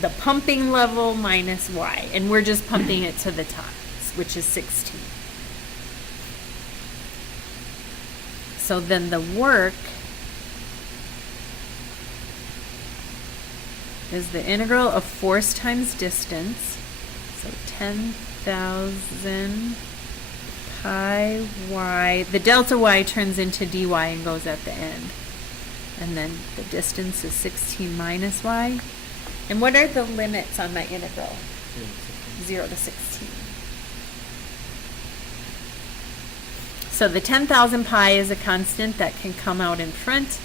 the pumping level minus y. And we're just pumping it to the top, which is 16. So then the work is the integral of force times distance. So 10,000 pi y. The delta y turns into dy and goes at the end. And then the distance is 16 minus y. And what are the limits on my integral? 0 to 16. So the 10,000 pi is a constant that can come out in front.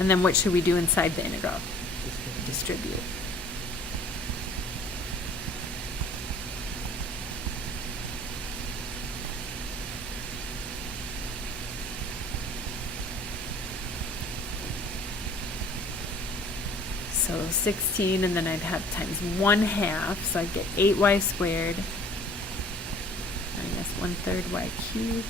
And then what should we do inside the integral? Distribute. So 16, and then I'd have times 1/2, so I'd get 8y squared minus 1/3 y cubed.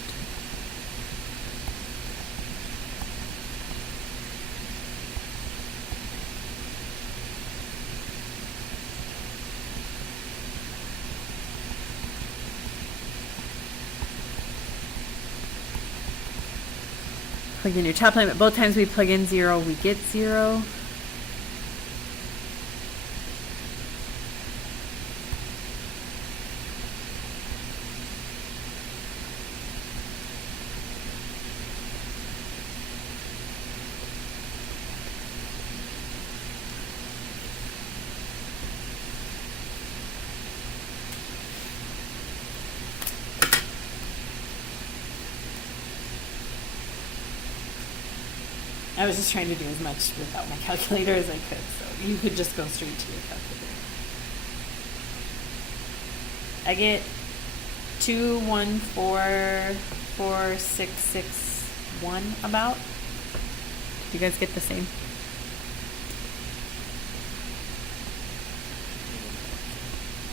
Plug in your top limit. Both times we plug in 0, we get 0. I was just trying to do as much without my calculator as I could, so you could just go straight to your calculator. I get 2144661 about. You guys get the same?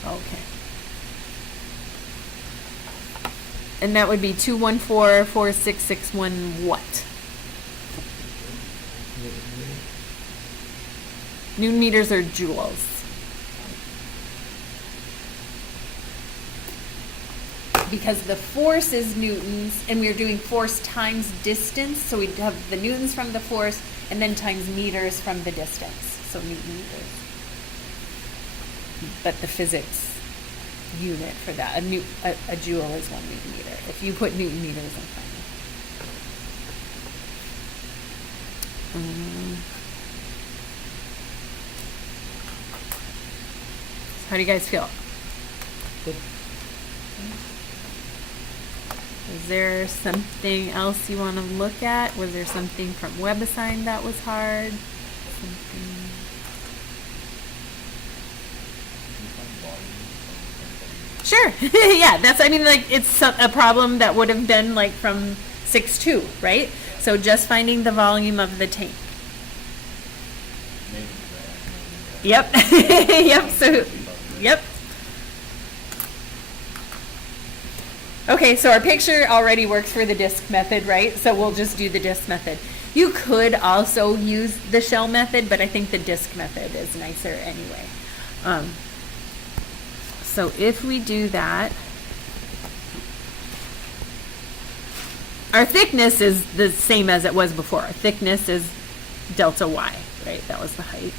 Okay. And that would be 2144661 what? Newton meters are joules. because the force is newtons, and we're doing force times distance, so we'd have the newtons from the force, and then times meters from the distance, so newton meters. But the physics unit for that, a joule is 1 newton meter. If you put newton meters, I'm fine. How do you guys feel? Good. Is there something else you want to look at? Was there something from WebAssign that was hard? Something... Sure. Yeah, that's, I mean, like, it's a problem that would have been like from 6.2, right? So just finding the volume of the tank. Yep. Yep. So, yep. Okay, so our picture already works for the disk method, right? So we'll just do the disk method. You could also use the shell method, but I think the disk method is nicer anyway. So if we do that, our thickness is the same as it was before. Our thickness is delta y, right? That was the height.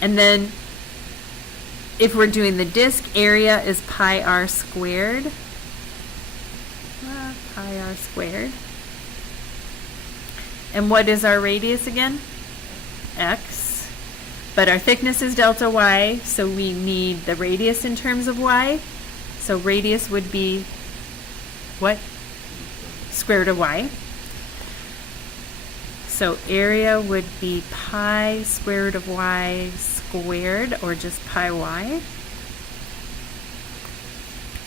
And then if we're doing the disk, area is pi r squared. Pi r squared. And what is our radius again? X. But our thickness is delta y, so we need the radius in terms of y. So radius would be what? Square root of y. So area would be pi square root of y squared, or just pi y.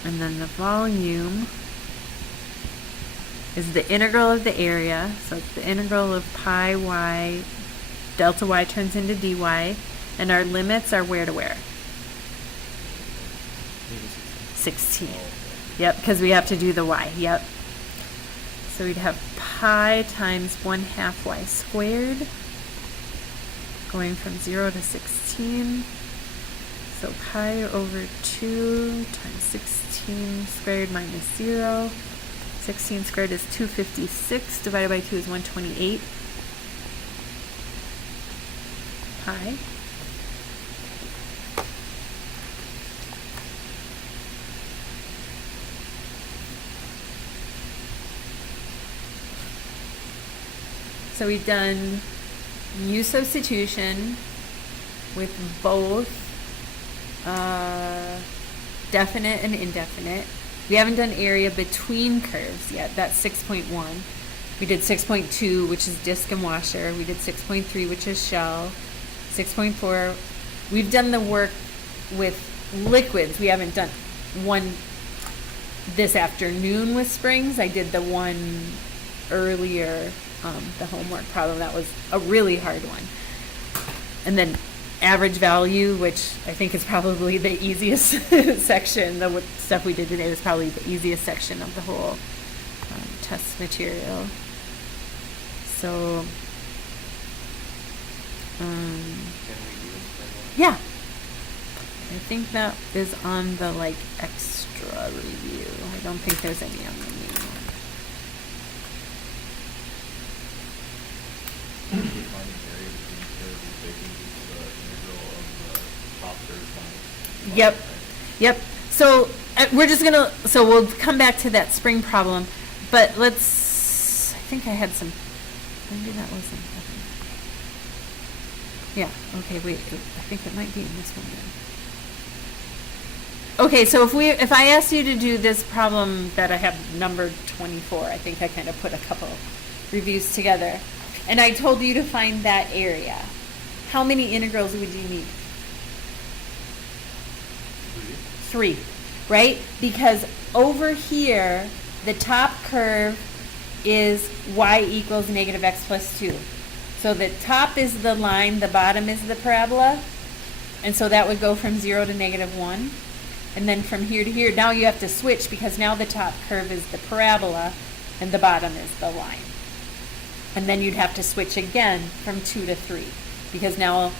And then the volume is the integral of the area. So it's the integral of pi y, delta y turns into dy, and our limits are where to where? 16. Yep, because we have to do the y. Yep. So we'd have pi times 1/2 y squared, going from 0 to 16. So pi over 2 times 16 squared minus 0. 16 squared is 256, divided by 2 is 128 pi. So we've done U-Substitution with both definite and indefinite. We haven't done area between curves yet. That's 6.1. We did 6.2, which is disk and washer. We did 6.3, which is shell. 6.4. We've done the work with liquids. We haven't done one this afternoon with springs. I did the one earlier, the homework problem. That was a really hard one. And then average value, which I think is probably the easiest section. The stuff we did today was probably the easiest section of the whole test material. So, yeah, I think that is on the like extra review. I don't think there's any on the main one. Yep, yep. So we're just gonna, so we'll come back to that spring problem, but let's, I think I had some, maybe that wasn't, yeah, okay, wait, I think it might be in this one then. Okay, so if I asked you to do this problem that I have numbered 24, I think I kind of put a couple reviews together, and I told you to find that area, how many integrals would you need? 3, right? Because over here, the top curve is y equals negative x plus 2. So the top is the line, the bottom is the parabola, and so that would go from 0 to negative 1. And then from here to here, now you have to switch because now the top curve is the parabola and the bottom is the line. And then you'd have to switch again from 2 to 3 because now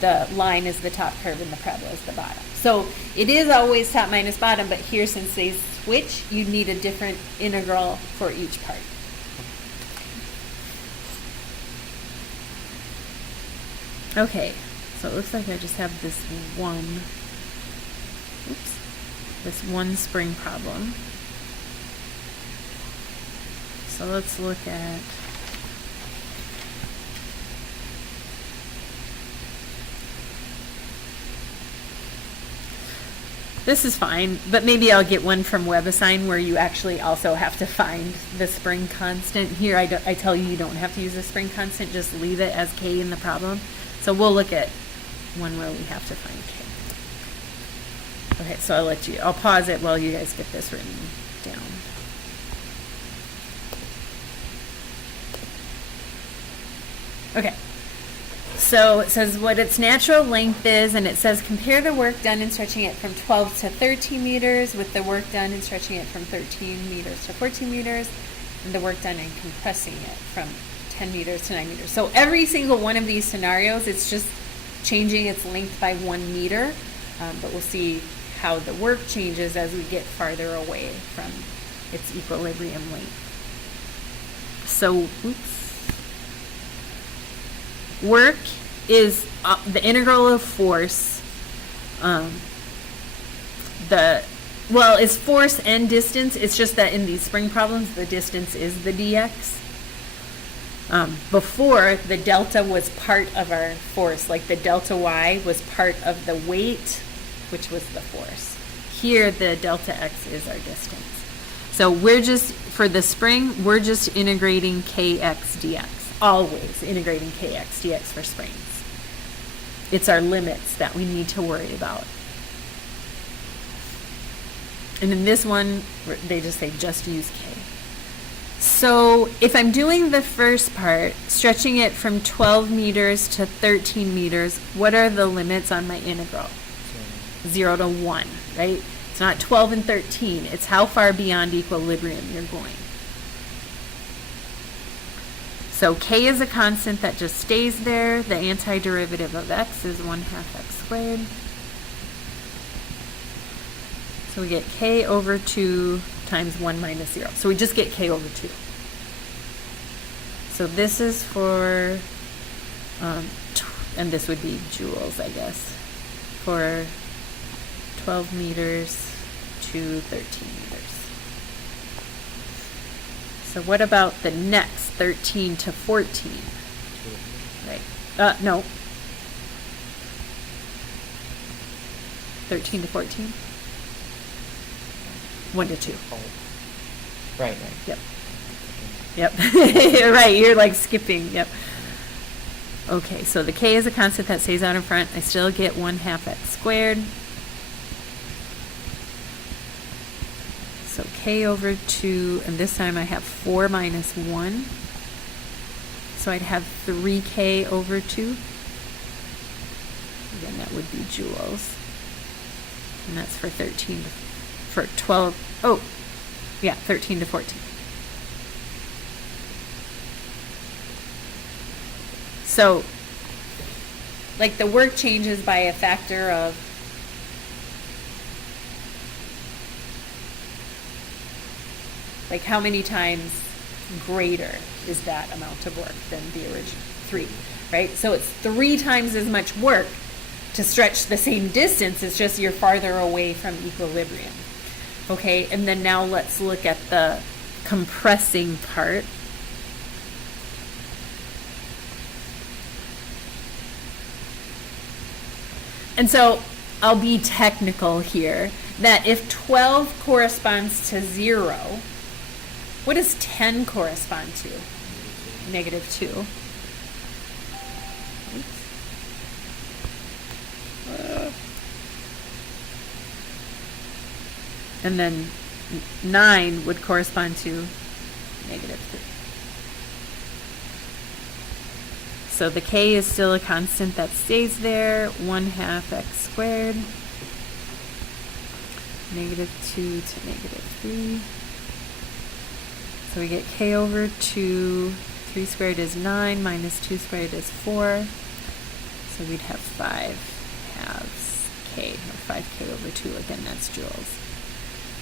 the line is the top curve and the parabola is the bottom. So it is always top minus bottom, but here, since they switch, you need a different integral for each part. Okay, so it looks like I just have this one, this one spring problem. So let's look at this is fine, but maybe I'll get one from WebAssign where you actually also have to find the spring constant. Here I tell you don't have to use the spring constant, just leave it as K in the problem. So we'll look at one where we have to find K. Okay, so I'll pause it while you guys get this written down. Okay. So it says what its natural length is, and it says compare the work done in stretching it from 12 to 13 meters with the work done in stretching it from 13 meters to 14 meters, and the work done in compressing it from 10 meters to 9 meters. So every single one of these scenarios, it's just changing its length by 1 meter, but we'll see how the work changes as we get farther away from its equilibrium length. So, work is the integral of force. Is force and distance. It's just that in these spring problems, the distance is the dx. Before, the delta was part of our force, like the delta y was part of the weight, which was the force. Here, the delta x is our distance. So we're just, for the spring, we're just integrating kx dx. Always integrating kx dx for springs. It's our limits that we need to worry about. And in this one, they just say just use k. So if I'm doing the first part, stretching it from 12 meters to 13 meters, what are the limits on my integral? 0 to 1, right? It's not 12 and 13. It's how far beyond equilibrium you're going. So k is a constant that just stays there. The antiderivative of x is 1/2 x squared. So we get k over 2 times 1 minus 0. So we just get k over 2. So this is for, and this would be joules, I guess, for 12 meters to 13 meters. So what about the next, 13 to 14? Right. No. 13 to 14? 1 to 2. Oh. Right. Yep. Yep. Right, you're like skipping. Yep. Okay, so the k is a constant that stays out in front. I still get 1/2 x squared. So k over 2, and this time I have 4 minus 1. So I'd have 3k over 2. Again, that would be joules. And that's for 13 to, for 12, oh, yeah, 13 to 14. So, like the work changes by a factor of like how many times greater is that amount of work than the original 3, right? So it's 3 times as much work to stretch the same distance. It's just you're farther away from equilibrium. Okay, and then now let's look at the compressing part. And so I'll be technical here, that if 12 corresponds to 0, what does 10 correspond to? -2. And then 9 would correspond to -3. So the k is still a constant that stays there, 1/2 x squared, -2 to -3. So we get k over 2, 3 squared is 9, minus 2 squared is 4. So we'd have 5 halves K, or 5K over 2. Again, that's joules.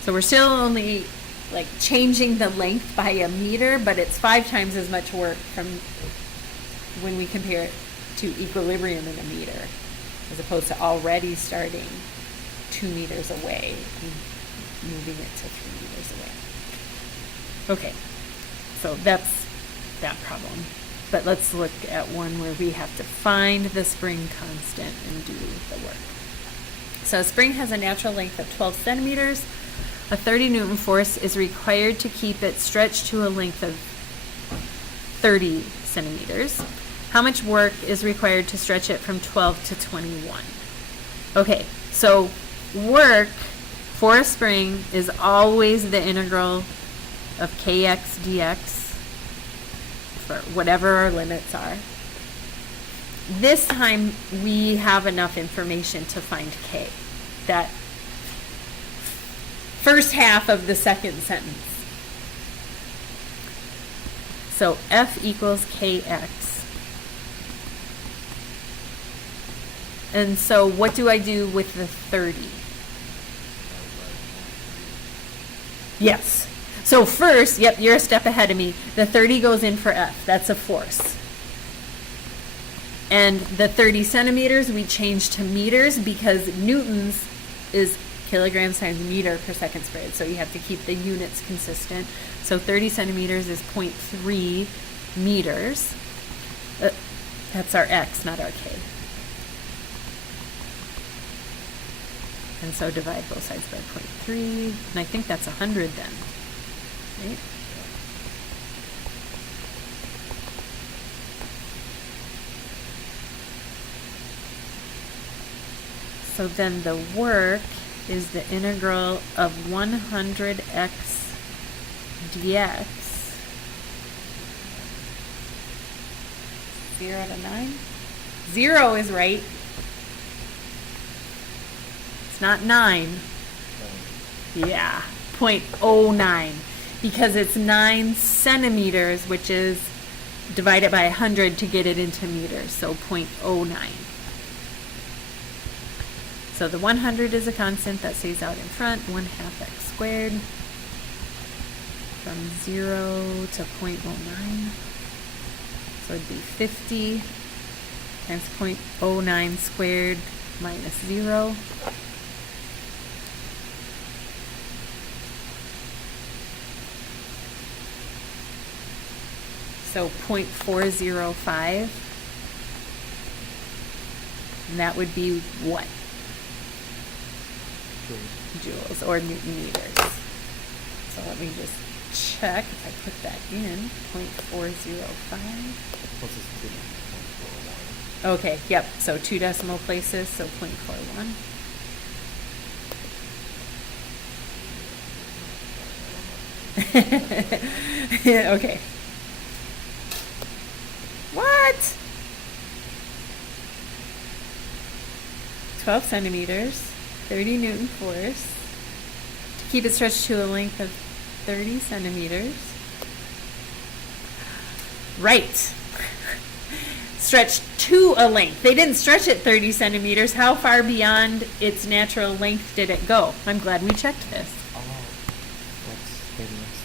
So we're still only like changing the length by a meter, but it's 5 times as much work from when we compare it to equilibrium in a meter, as opposed to already starting 2 meters away and moving it to 3 meters away. Okay, so that's that problem. But let's look at one where we have to find the spring constant and do the work. So a spring has a natural length of 12 centimeters. A 30 Newton force is required to keep it stretched to a length of 30 centimeters. How much work is required to stretch it from 12 to 21? Okay, so work for a spring is always the integral of kx dx for whatever our limits are. This time we have enough information to find k, that first half of the second sentence. So F equals kx. And so what do I do with the 30? Yes. So first, yep, you're a step ahead of me. The 30 goes in for F. That's a force. And the 30 centimeters we change to meters because newtons is kilograms times meter per second squared. So you have to keep the units consistent. So 30 centimeters is 0.3 meters. That's our x, not our k. And so divide both sides by 0.3. And I think that's 100 then. Right? So then the work is the integral of 100x dx. 0 to 9? 0 is right. It's not 9. Yeah, 0.09. Because it's 9 centimeters, which is divided by 100 to get it into meters. So 0.09. So the 100 is a constant that stays out in front, 1/2 x squared, from 0 to 0.09. So it'd be 50 times 0.09 squared minus 0. So 0.405. And that would be what? Joules or Newton meters. So let me just check if I put that in. 0.405. Okay, yep. So 2 decimal places, so 0.41. Okay. What? 12 centimeters, 30 Newton force. To keep it stretched to a length of 30 centimeters. Right. Stretched to a length. They didn't stretch it 30 centimeters. How far beyond its natural length did it go? I'm glad we checked this. Oh, that's maybe next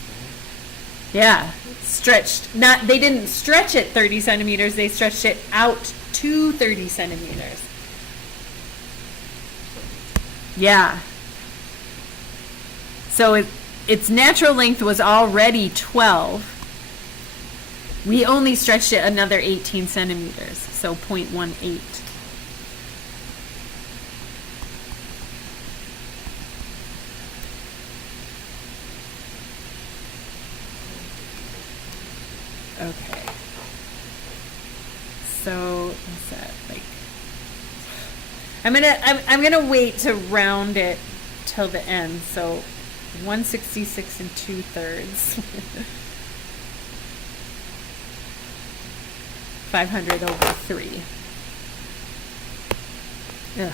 Yeah, stretched. Not, they didn't stretch it 30 centimeters. They stretched it out to 30 centimeters. Yeah. So its natural length was already 12. We only stretched it another 18 centimeters, so 0.18. Okay. So is that like? I'm gonna wait to round it till the end. So 166 2/3. 500 over 3. Ugh.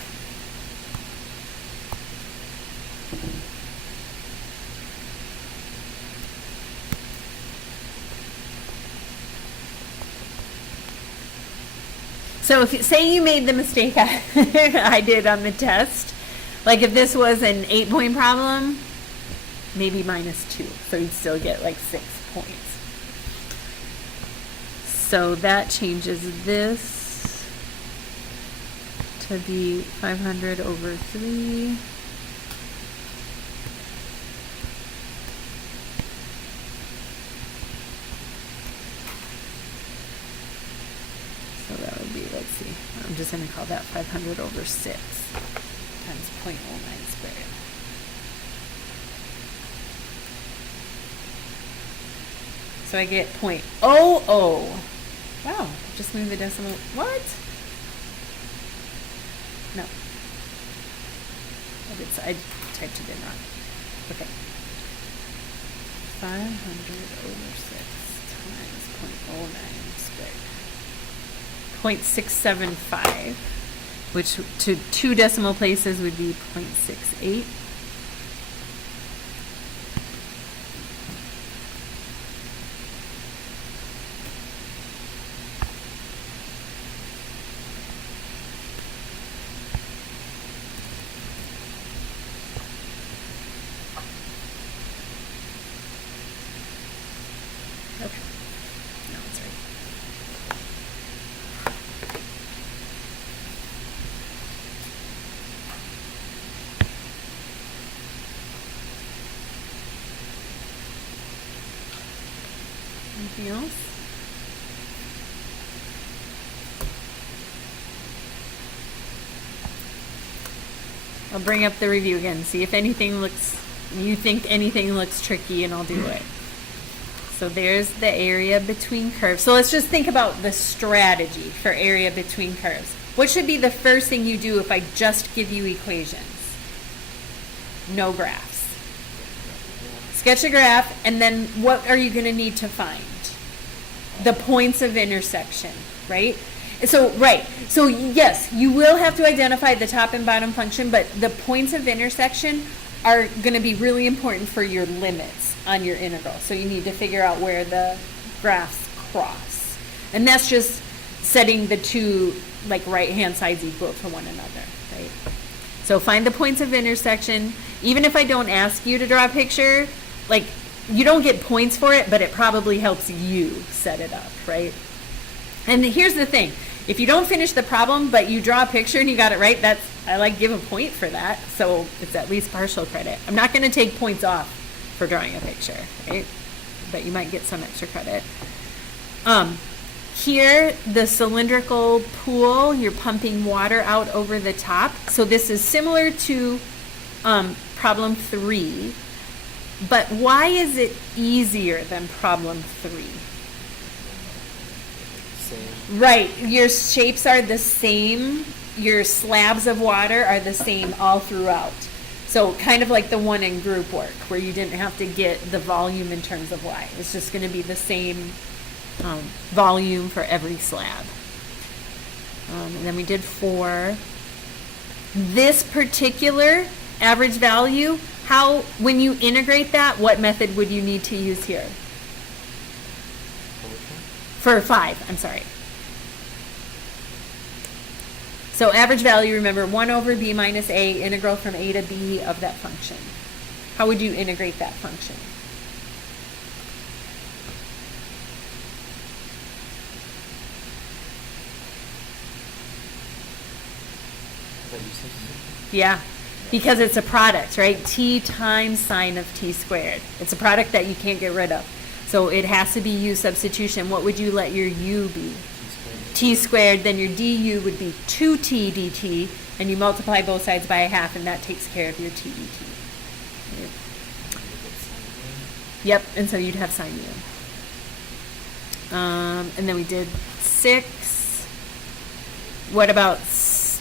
So if, say you made the mistake I did on the test, like if this was an 8-point problem, maybe -2, so you'd still get like 6 points. So that changes this to be 500 over 3. So that would be, let's see, I'm just going to call that 500 over 6 times 0.09 squared. So I get 0.00. Wow, just move the decimal. What? No. I typed it in wrong. Okay. 500 over 6 times 0.09 squared. 0.675, which to 2 decimal places would be 0.68. Okay. No, it's right. Anything else? I'll bring up the review again, see if anything looks, you think anything looks tricky, and I'll do it. So there's the area between curves. So let's just think about the strategy for area between curves. What should be the first thing you do if I just give you equations? No graphs. Sketch a graph, and then what are you going to need to find? The points of intersection, right? So, right. So, yes, you will have to identify the top and bottom function, but the points of intersection are going to be really important for your limits on your integral. So you need to figure out where the graphs cross. And that's just setting the two, like, right-hand sides equal to one another, right? So find the points of intersection. Even if I don't ask you to draw a picture, like, you don't get points for it, but it probably helps you set it up, right? And here's the thing. If you don't finish the problem, but you draw a picture and you got it right, that's, I like give a point for that. So it's at least partial credit. I'm not going to take points off for drawing a picture, right? But you might get some extra credit. Here, the cylindrical pool, you're pumping water out over the top. So this is similar to problem 3. But why is it easier than problem 3? Same. Right, your shapes are the same, your slabs of water are the same all throughout. So kind of like the one in group work, where you didn't have to get the volume in terms of y. It's just going to be the same volume for every slab. And then we did 4. This particular average value, how, when you integrate that, what method would you need to use here? For 5, I'm sorry. So average value, remember, 1 over b minus a, integral from a to b of that function. How would you integrate that function? Yeah, because it's a product, right? T times sine of t squared. It's a product that you can't get rid of. So it has to be U-substitution. What would you let your u be? T squared, then your du would be 2t dt, and you multiply both sides by a half, and that takes care of your t dt. Yep, and so you'd have sine u. And then we did 6. What about,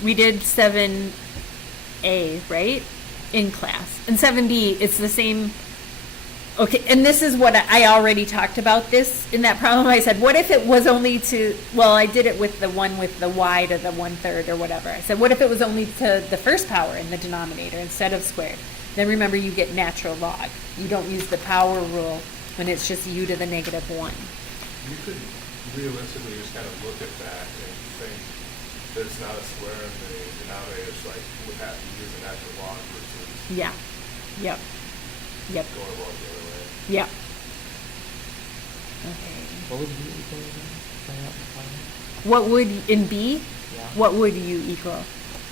we did 7a, right? In class. And 7b, it's the same. Okay, and this is what I already talked about this in that problem. I said, what if it was only to, well, I did it with the one with the y to the 1/3 or whatever. I said, what if it was only to the first power in the denominator instead of squared? Then remember, you get natural log. You don't use the power rule when it's just u to the -1. You could realistically just kind of look at that and think, there's not a square in the denominator, so I would have to use an actual log versus Yeah. Yep. Yep. going along the other way. Yep. Okay. What would you equal again? Fill out the final? What would, in B, Yeah. what would you equal?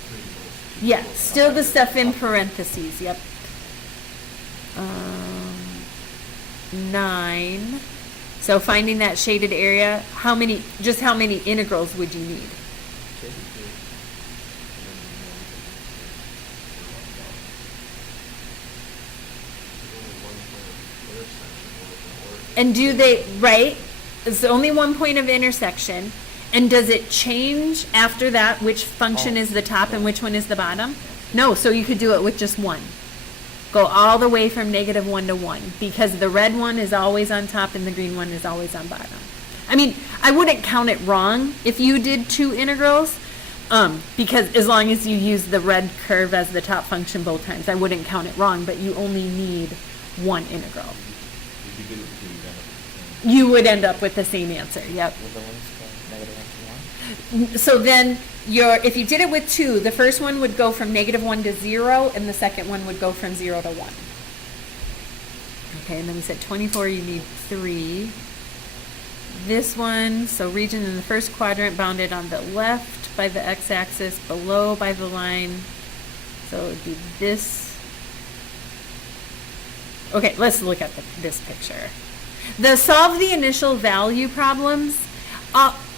Three equals- Yeah, equals still the 100. stuff in parentheses, yep. 9. So finding that shaded area, how many integrals would you need? Two. There's only one point of intersection where we can work. And do they, right? It's only one point of intersection. And does it change after that which function Oh. is the top and which one is the bottom? No, so you could do it with just one. Go all the way from -1 to 1, because the red one is always on top and the green one is always on bottom. I mean, I wouldn't count it wrong if you did 2 integrals, because as long as you use the red curve as the top function both times, I wouldn't count it wrong, but you only need 1 integral. If you did it two, then You would end up with the same answer, yep. With the ones from -1 to 1? So then if you did it with 2, the first one would go from -1 to 0, and the second one would go from 0 to 1. Okay, and then we said 24, you need 3. This one, so region in the first quadrant bounded on the left by the x-axis, below by the line. So it would be this. Okay, let's look at this picture. The solve the initial value problems,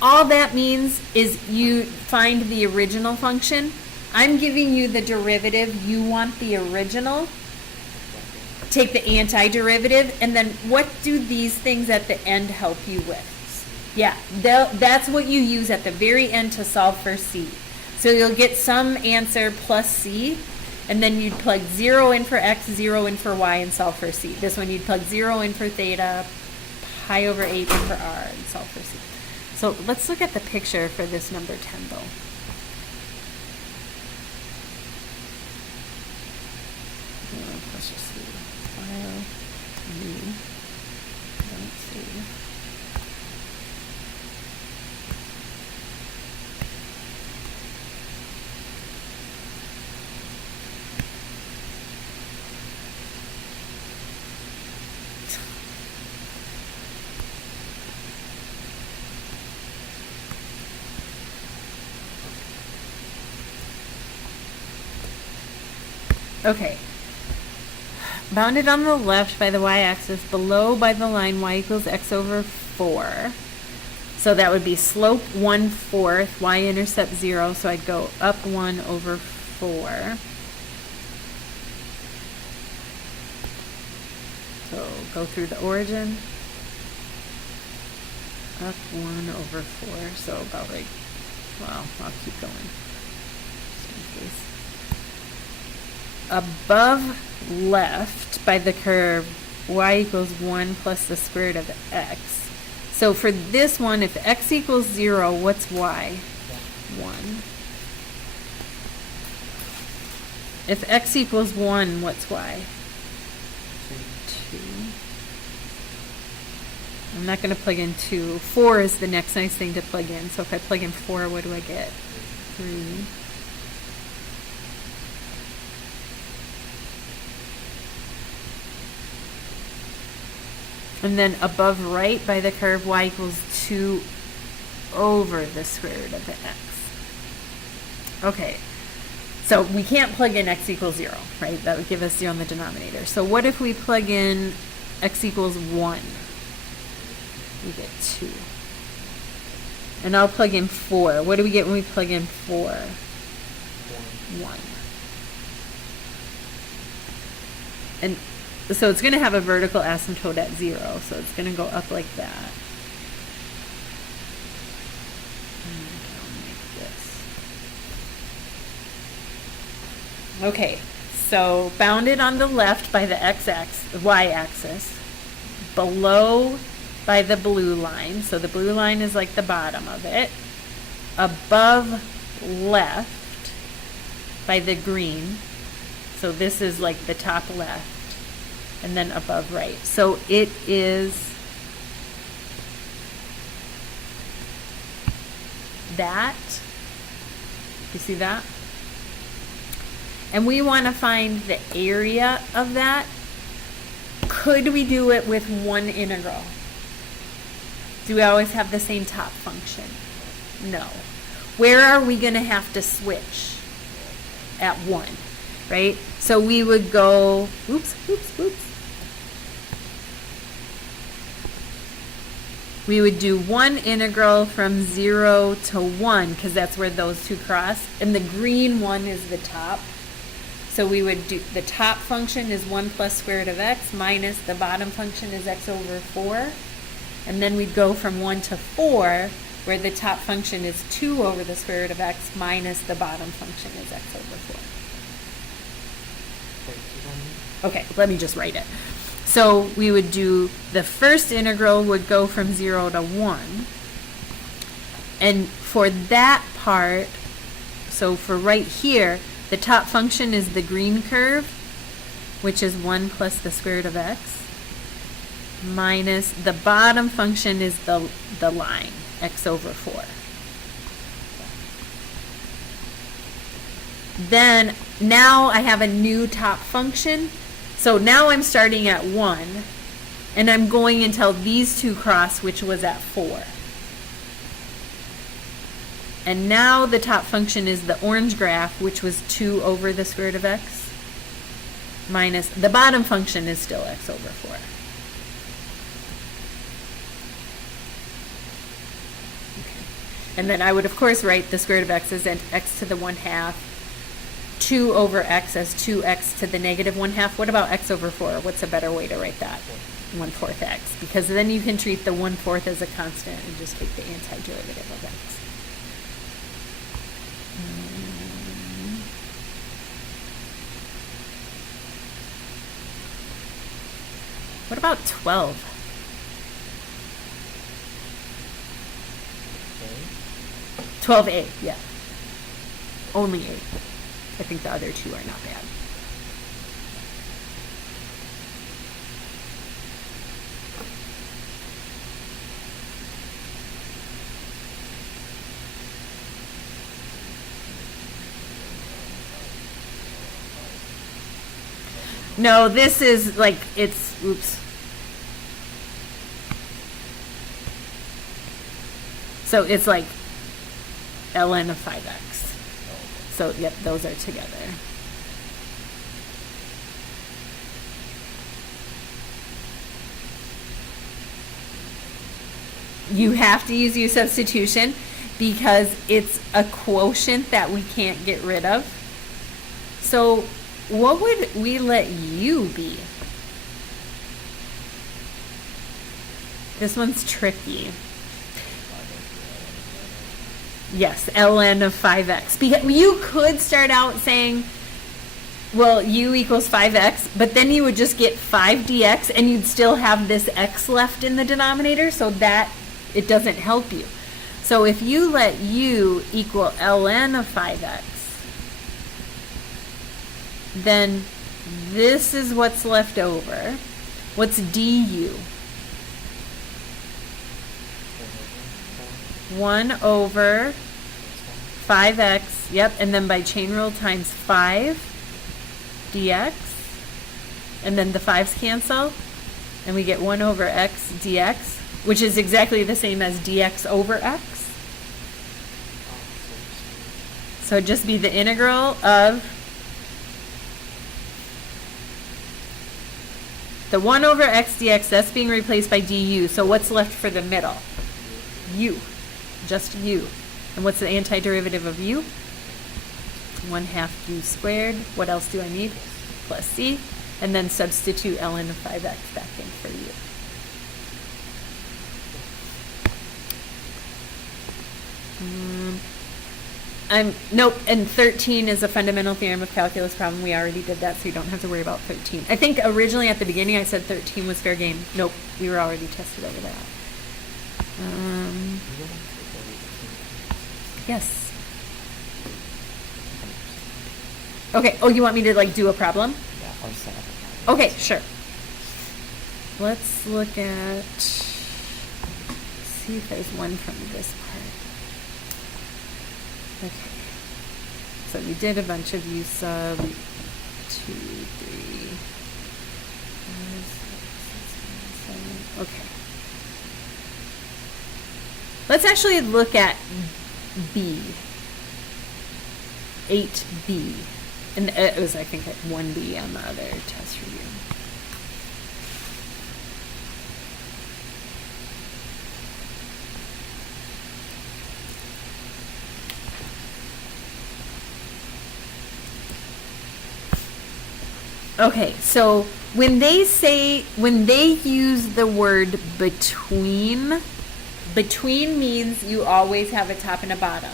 all that means is you find the original function. I'm giving you the derivative. You want the original. Take the antiderivative, and then what do these things at the end help you with? Yeah, that's what you use at the very end to solve for C. So you'll get some answer plus C, and then you'd plug 0 in for x, 0 in for y, and solve for C. This one you'd plug 0 in for theta, pi over 8 in for r, and solve for C. So let's look at the picture for this number 10 though. Let's just see. File, new, don't see. Okay. Bounded on the left by the y-axis, below by the line y equals x over 4. So that would be slope 1/4, y-intercept 0, so I'd go up 1 over 4. So go through the origin. Up 1 over 4, so about like, well, I'll keep going. Just in case. Above left by the curve, y equals 1 plus the square root of x. So for this one, if x equals 0, what's y? 1. If x equals 1, what's y? 2. I'm not going to plug in 2. 4 is the next nice thing to plug in. So if I plug in 4, what do I get? 3. And then above right by the curve, y equals 2 over the square root of the x. Okay, so we can't plug in x equals 0, right? That would give us 0 in the denominator. So what if we plug in x equals 1? We get 2. And I'll plug in 4. What do we get when we plug in 4? 1. And so it's going to have a vertical asymptote at 0, so it's going to go up like that. And I'll make this. Okay, so bounded on the left by the y-axis, below by the blue line, so the blue line is like the bottom of it, above left by the green, so this is like the top left, and then above right. So it is that You see that? And we want to find the area of that. Could we do it with one integral? Do we always have the same top function? No. Where are we going to have to switch? At 1, right? So we would go, oops. We would do one integral from 0 to 1, because that's where those two cross. And the green one is the top. So we would do, the top function is 1 plus square root of x minus the bottom function is x over 4. And then we'd go from 1 to 4, where the top function is 2 over the square root of x minus the bottom function is x over 4. Okay, let me just write it. So we would do, the first integral would go from 0 to 1. And for that part, so for right here, the top function is the green curve, which is 1 plus the square root of x, minus the bottom function is the line, x over 4. Then, now I have a new top function. So now I'm starting at 1, and I'm going until these two cross, which was at 4. And now the top function is the orange graph, which was 2 over the square root of x, minus the bottom function is still x over 4. Okay. And then I would, of course, write the square root of x as x to the 1/2. 2 over x as 2x to the negative 1/2. What about x over 4? What's a better way to write that? 1/4 x. Because then you can treat the 1/4 as a constant and just take the antiderivative of x. What about 12? Okay. 12a, yeah. Only a. I think the other two are not bad. No, this is like, it's, oops. So it's like ln of 5x. So, yep, those are together. You have to use U-substitution because it's a quotient that we can't get rid of. So, what would we let U be? This one's tricky. Yes, ln of 5x. Because you could start out saying, well, u equals 5x, but then you would just get 5 dx, and you'd still have this x left in the denominator, so that it doesn't help you. So if you let u equal ln of 5x, then this is what's left over. What's du? 1 over 5x, yep, and then by chain rule times 5 dx, and then the 5's cancel, and we get 1 over x dx, which is exactly the same as dx over x. So it'd just be the integral of the 1 over x dx, that's being replaced by du, so what's left for the middle? U. Just u. And what's the antiderivative of u? 1/2 u squared. What else do I need? Plus c. And then substitute ln of 5x back in for u. Nope, and 13 is a fundamental theorem of calculus problem. We already did that, so you don't have to worry about 13. I think originally at the beginning I said 13 was fair game. Nope, we were already tested over that. Yes. Okay, oh, you want me to like do a problem? Yeah, I'll set up a problem. Okay, sure. Let's look at, see if there's one from this part. Okay. So we did a bunch of U sub 2, 3, 5, 6, 7. Okay. Let's actually look at B. 8B. And it was, I think, at 1B on the other test review. Okay, so when they use the word between means you always have a top and a bottom.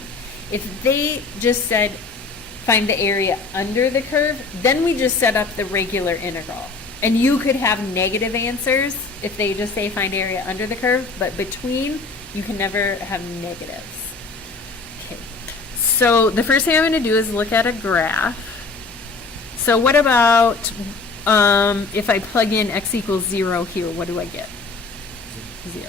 If they just said find the area under the curve, then we just set up the regular integral. And you could have negative answers if they just say find area under the curve, but between, you can never have negatives. Okay, so the first thing I'm going to do is look at a graph. So what about if I plug in x equals 0 here, what do I get? 0.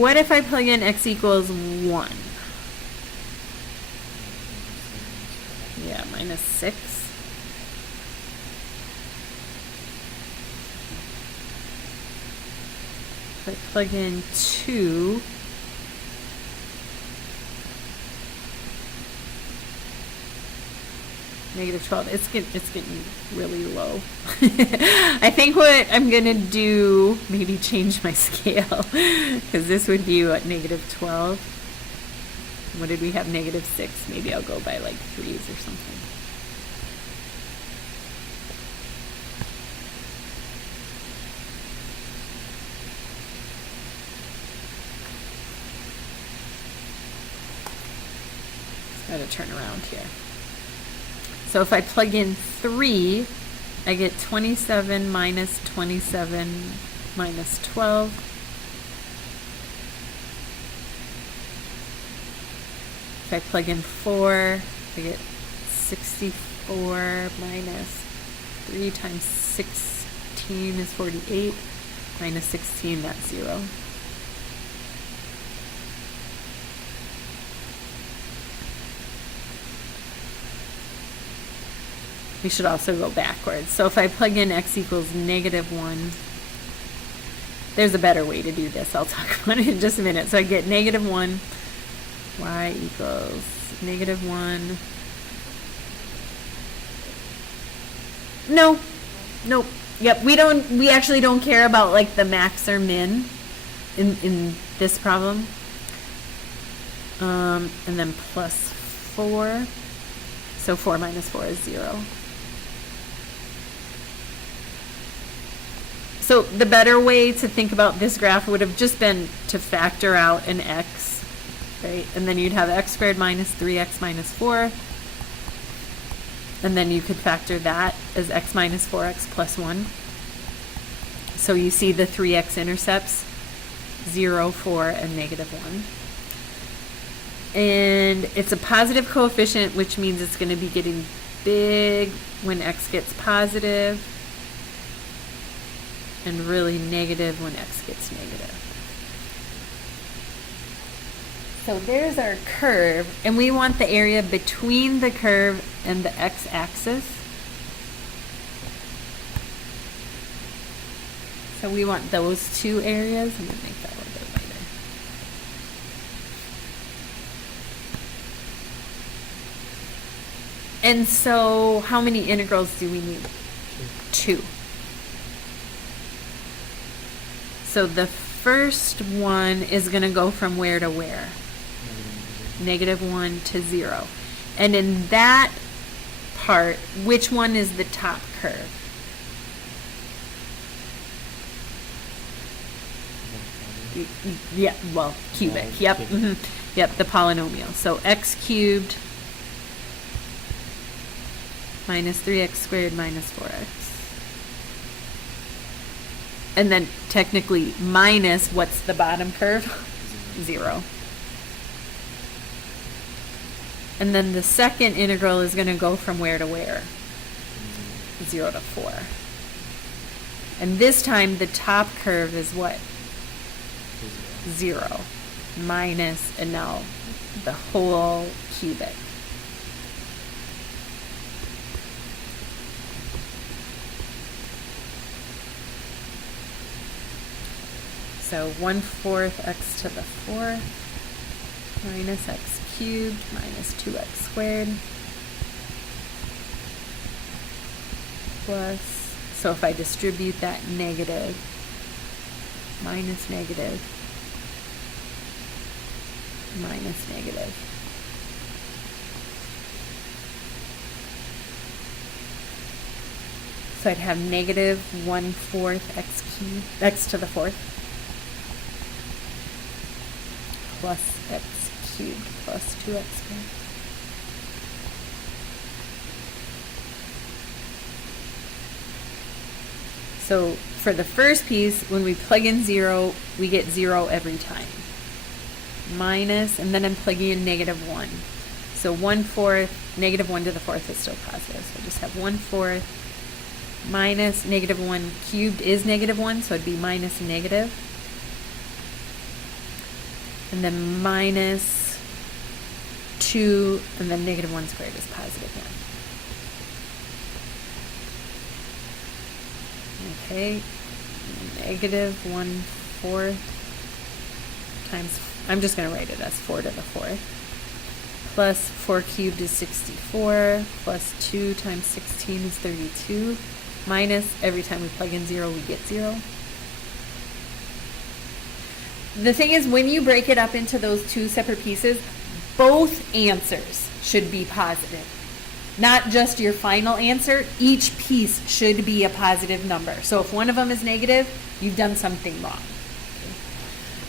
What if I plug in x equals 1? Yeah, minus 6. If I plug in 2, negative 12. It's getting really low. I think what I'm gonna do, maybe change my scale, because this would be what, negative 12. What did we have? Negative 6. Maybe I'll go by like 3s or something. Gotta turn around here. So if I plug in 3, I get 27 minus 27 minus 12. If I plug in 4, I get 64 minus 3 times 16 is 48. Minus 16, that's 0. We should also go backwards. So if I plug in x equals negative 1, there's a better way to do this. I'll talk about it in just a minute. So I get negative 1, y equals negative 1. No. Nope. Yep, we actually don't care about like the max or min in this problem. And then plus 4. So 4 minus 4 is 0. So the better way to think about this graph would have just been to factor out an x, right? And then you'd have x squared minus 3x minus 4. And then you could factor that as x minus 4x plus 1. So you see the 3x intercepts, 0, 4, and negative 1. And it's a positive coefficient, which means it's going to be getting big when x gets positive, and really negative when x gets negative. So there's our curve, and we want the area between the curve and the x-axis. So we want those two areas. I'm going to make that a little bit lighter. And so how many integrals do we need? 2. So the first one is going to go from where to where? Negative 1 to 0. And in that part, which one is the top curve? Yeah, well, cubic. Yep. Yep, the polynomial. So x cubed minus 3x squared minus 4x. And then technically minus, what's the bottom curve? 0. And then the second integral is going to go from where to where? 0 to 4. And this time the top curve is what? 0. Minus, and now the whole cubic. So 1/4 x to the 4th minus x cubed minus 2x squared plus, so if I distribute that negative, minus negative, minus negative. So I'd have negative 1/4 x cubed, x to the 4th, plus x cubed plus 2x squared. So for the first piece, when we plug in 0, we get 0 every time. Minus, and then I'm plugging in -1. So 1/4, -1 to the 4th is still positive. So I just have 1/4 minus -1 cubed is -1, so it'd be minus negative. And then minus 2, and then -1 squared is positive 1. Okay, negative 1/4 times, I'm just going to write it as 4 to the 4th, plus 4 cubed is 64, plus 2 times 16 is 32, minus, every time we plug in 0, we get 0. The thing is, when you break it up into those two separate pieces, both answers should be positive. Not just your final answer, each piece should be a positive number. So if one of them is negative, you've done something wrong.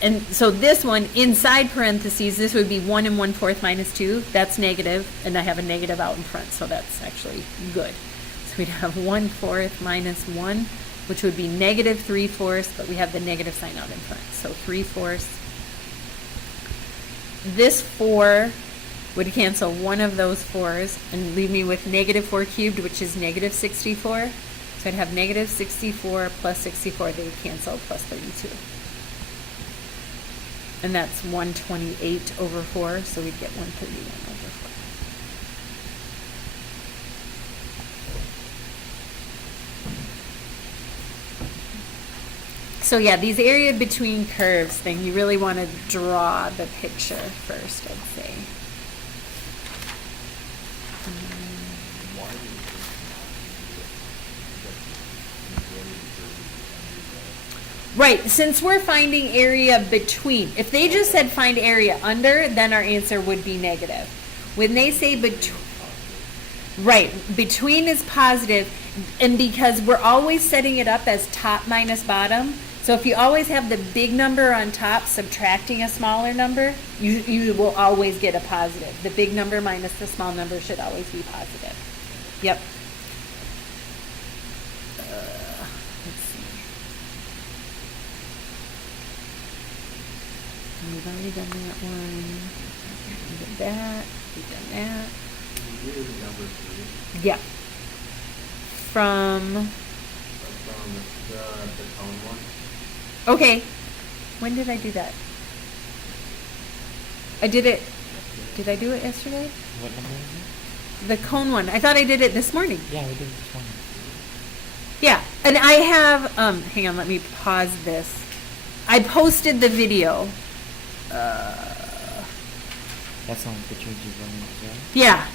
And so this one, inside parentheses, this would be 1 1/4 minus 2. That's negative, and I have a negative out in front, so that's actually good. So we'd have 1/4 minus 1, which would be negative 3/4, but we have the negative sign out in front. So 3/4. This 4 would cancel one of those 4s and leave me with negative 4 cubed, which is negative 64. So I'd have negative 64 plus 64, they would cancel, plus 32. And that's 128 over 4, so we'd get 131 over 4. So yeah, these area between curves thing, you really want to draw the picture first, I'd say. Why do you think Right, since we're finding area between, if they just said find area under, then our answer would be negative. When they say between, right, between is positive, and because we're always setting it up as top minus bottom, so if you always have the big number on top subtracting a smaller number, you will always get a positive. The big number minus the small number should always be positive. Yep. Let's see. We've already done that one. We did that. We've done that. You did number 3. Yeah. From, From the cone one. okay. When did I do that? I did it, did I do it yesterday? What number is it? The cone one. I thought I did it this morning. Yeah, we did this one. Yeah, and I have, hang on, let me pause this. I posted the video. That's on the picture you running as well? Yeah,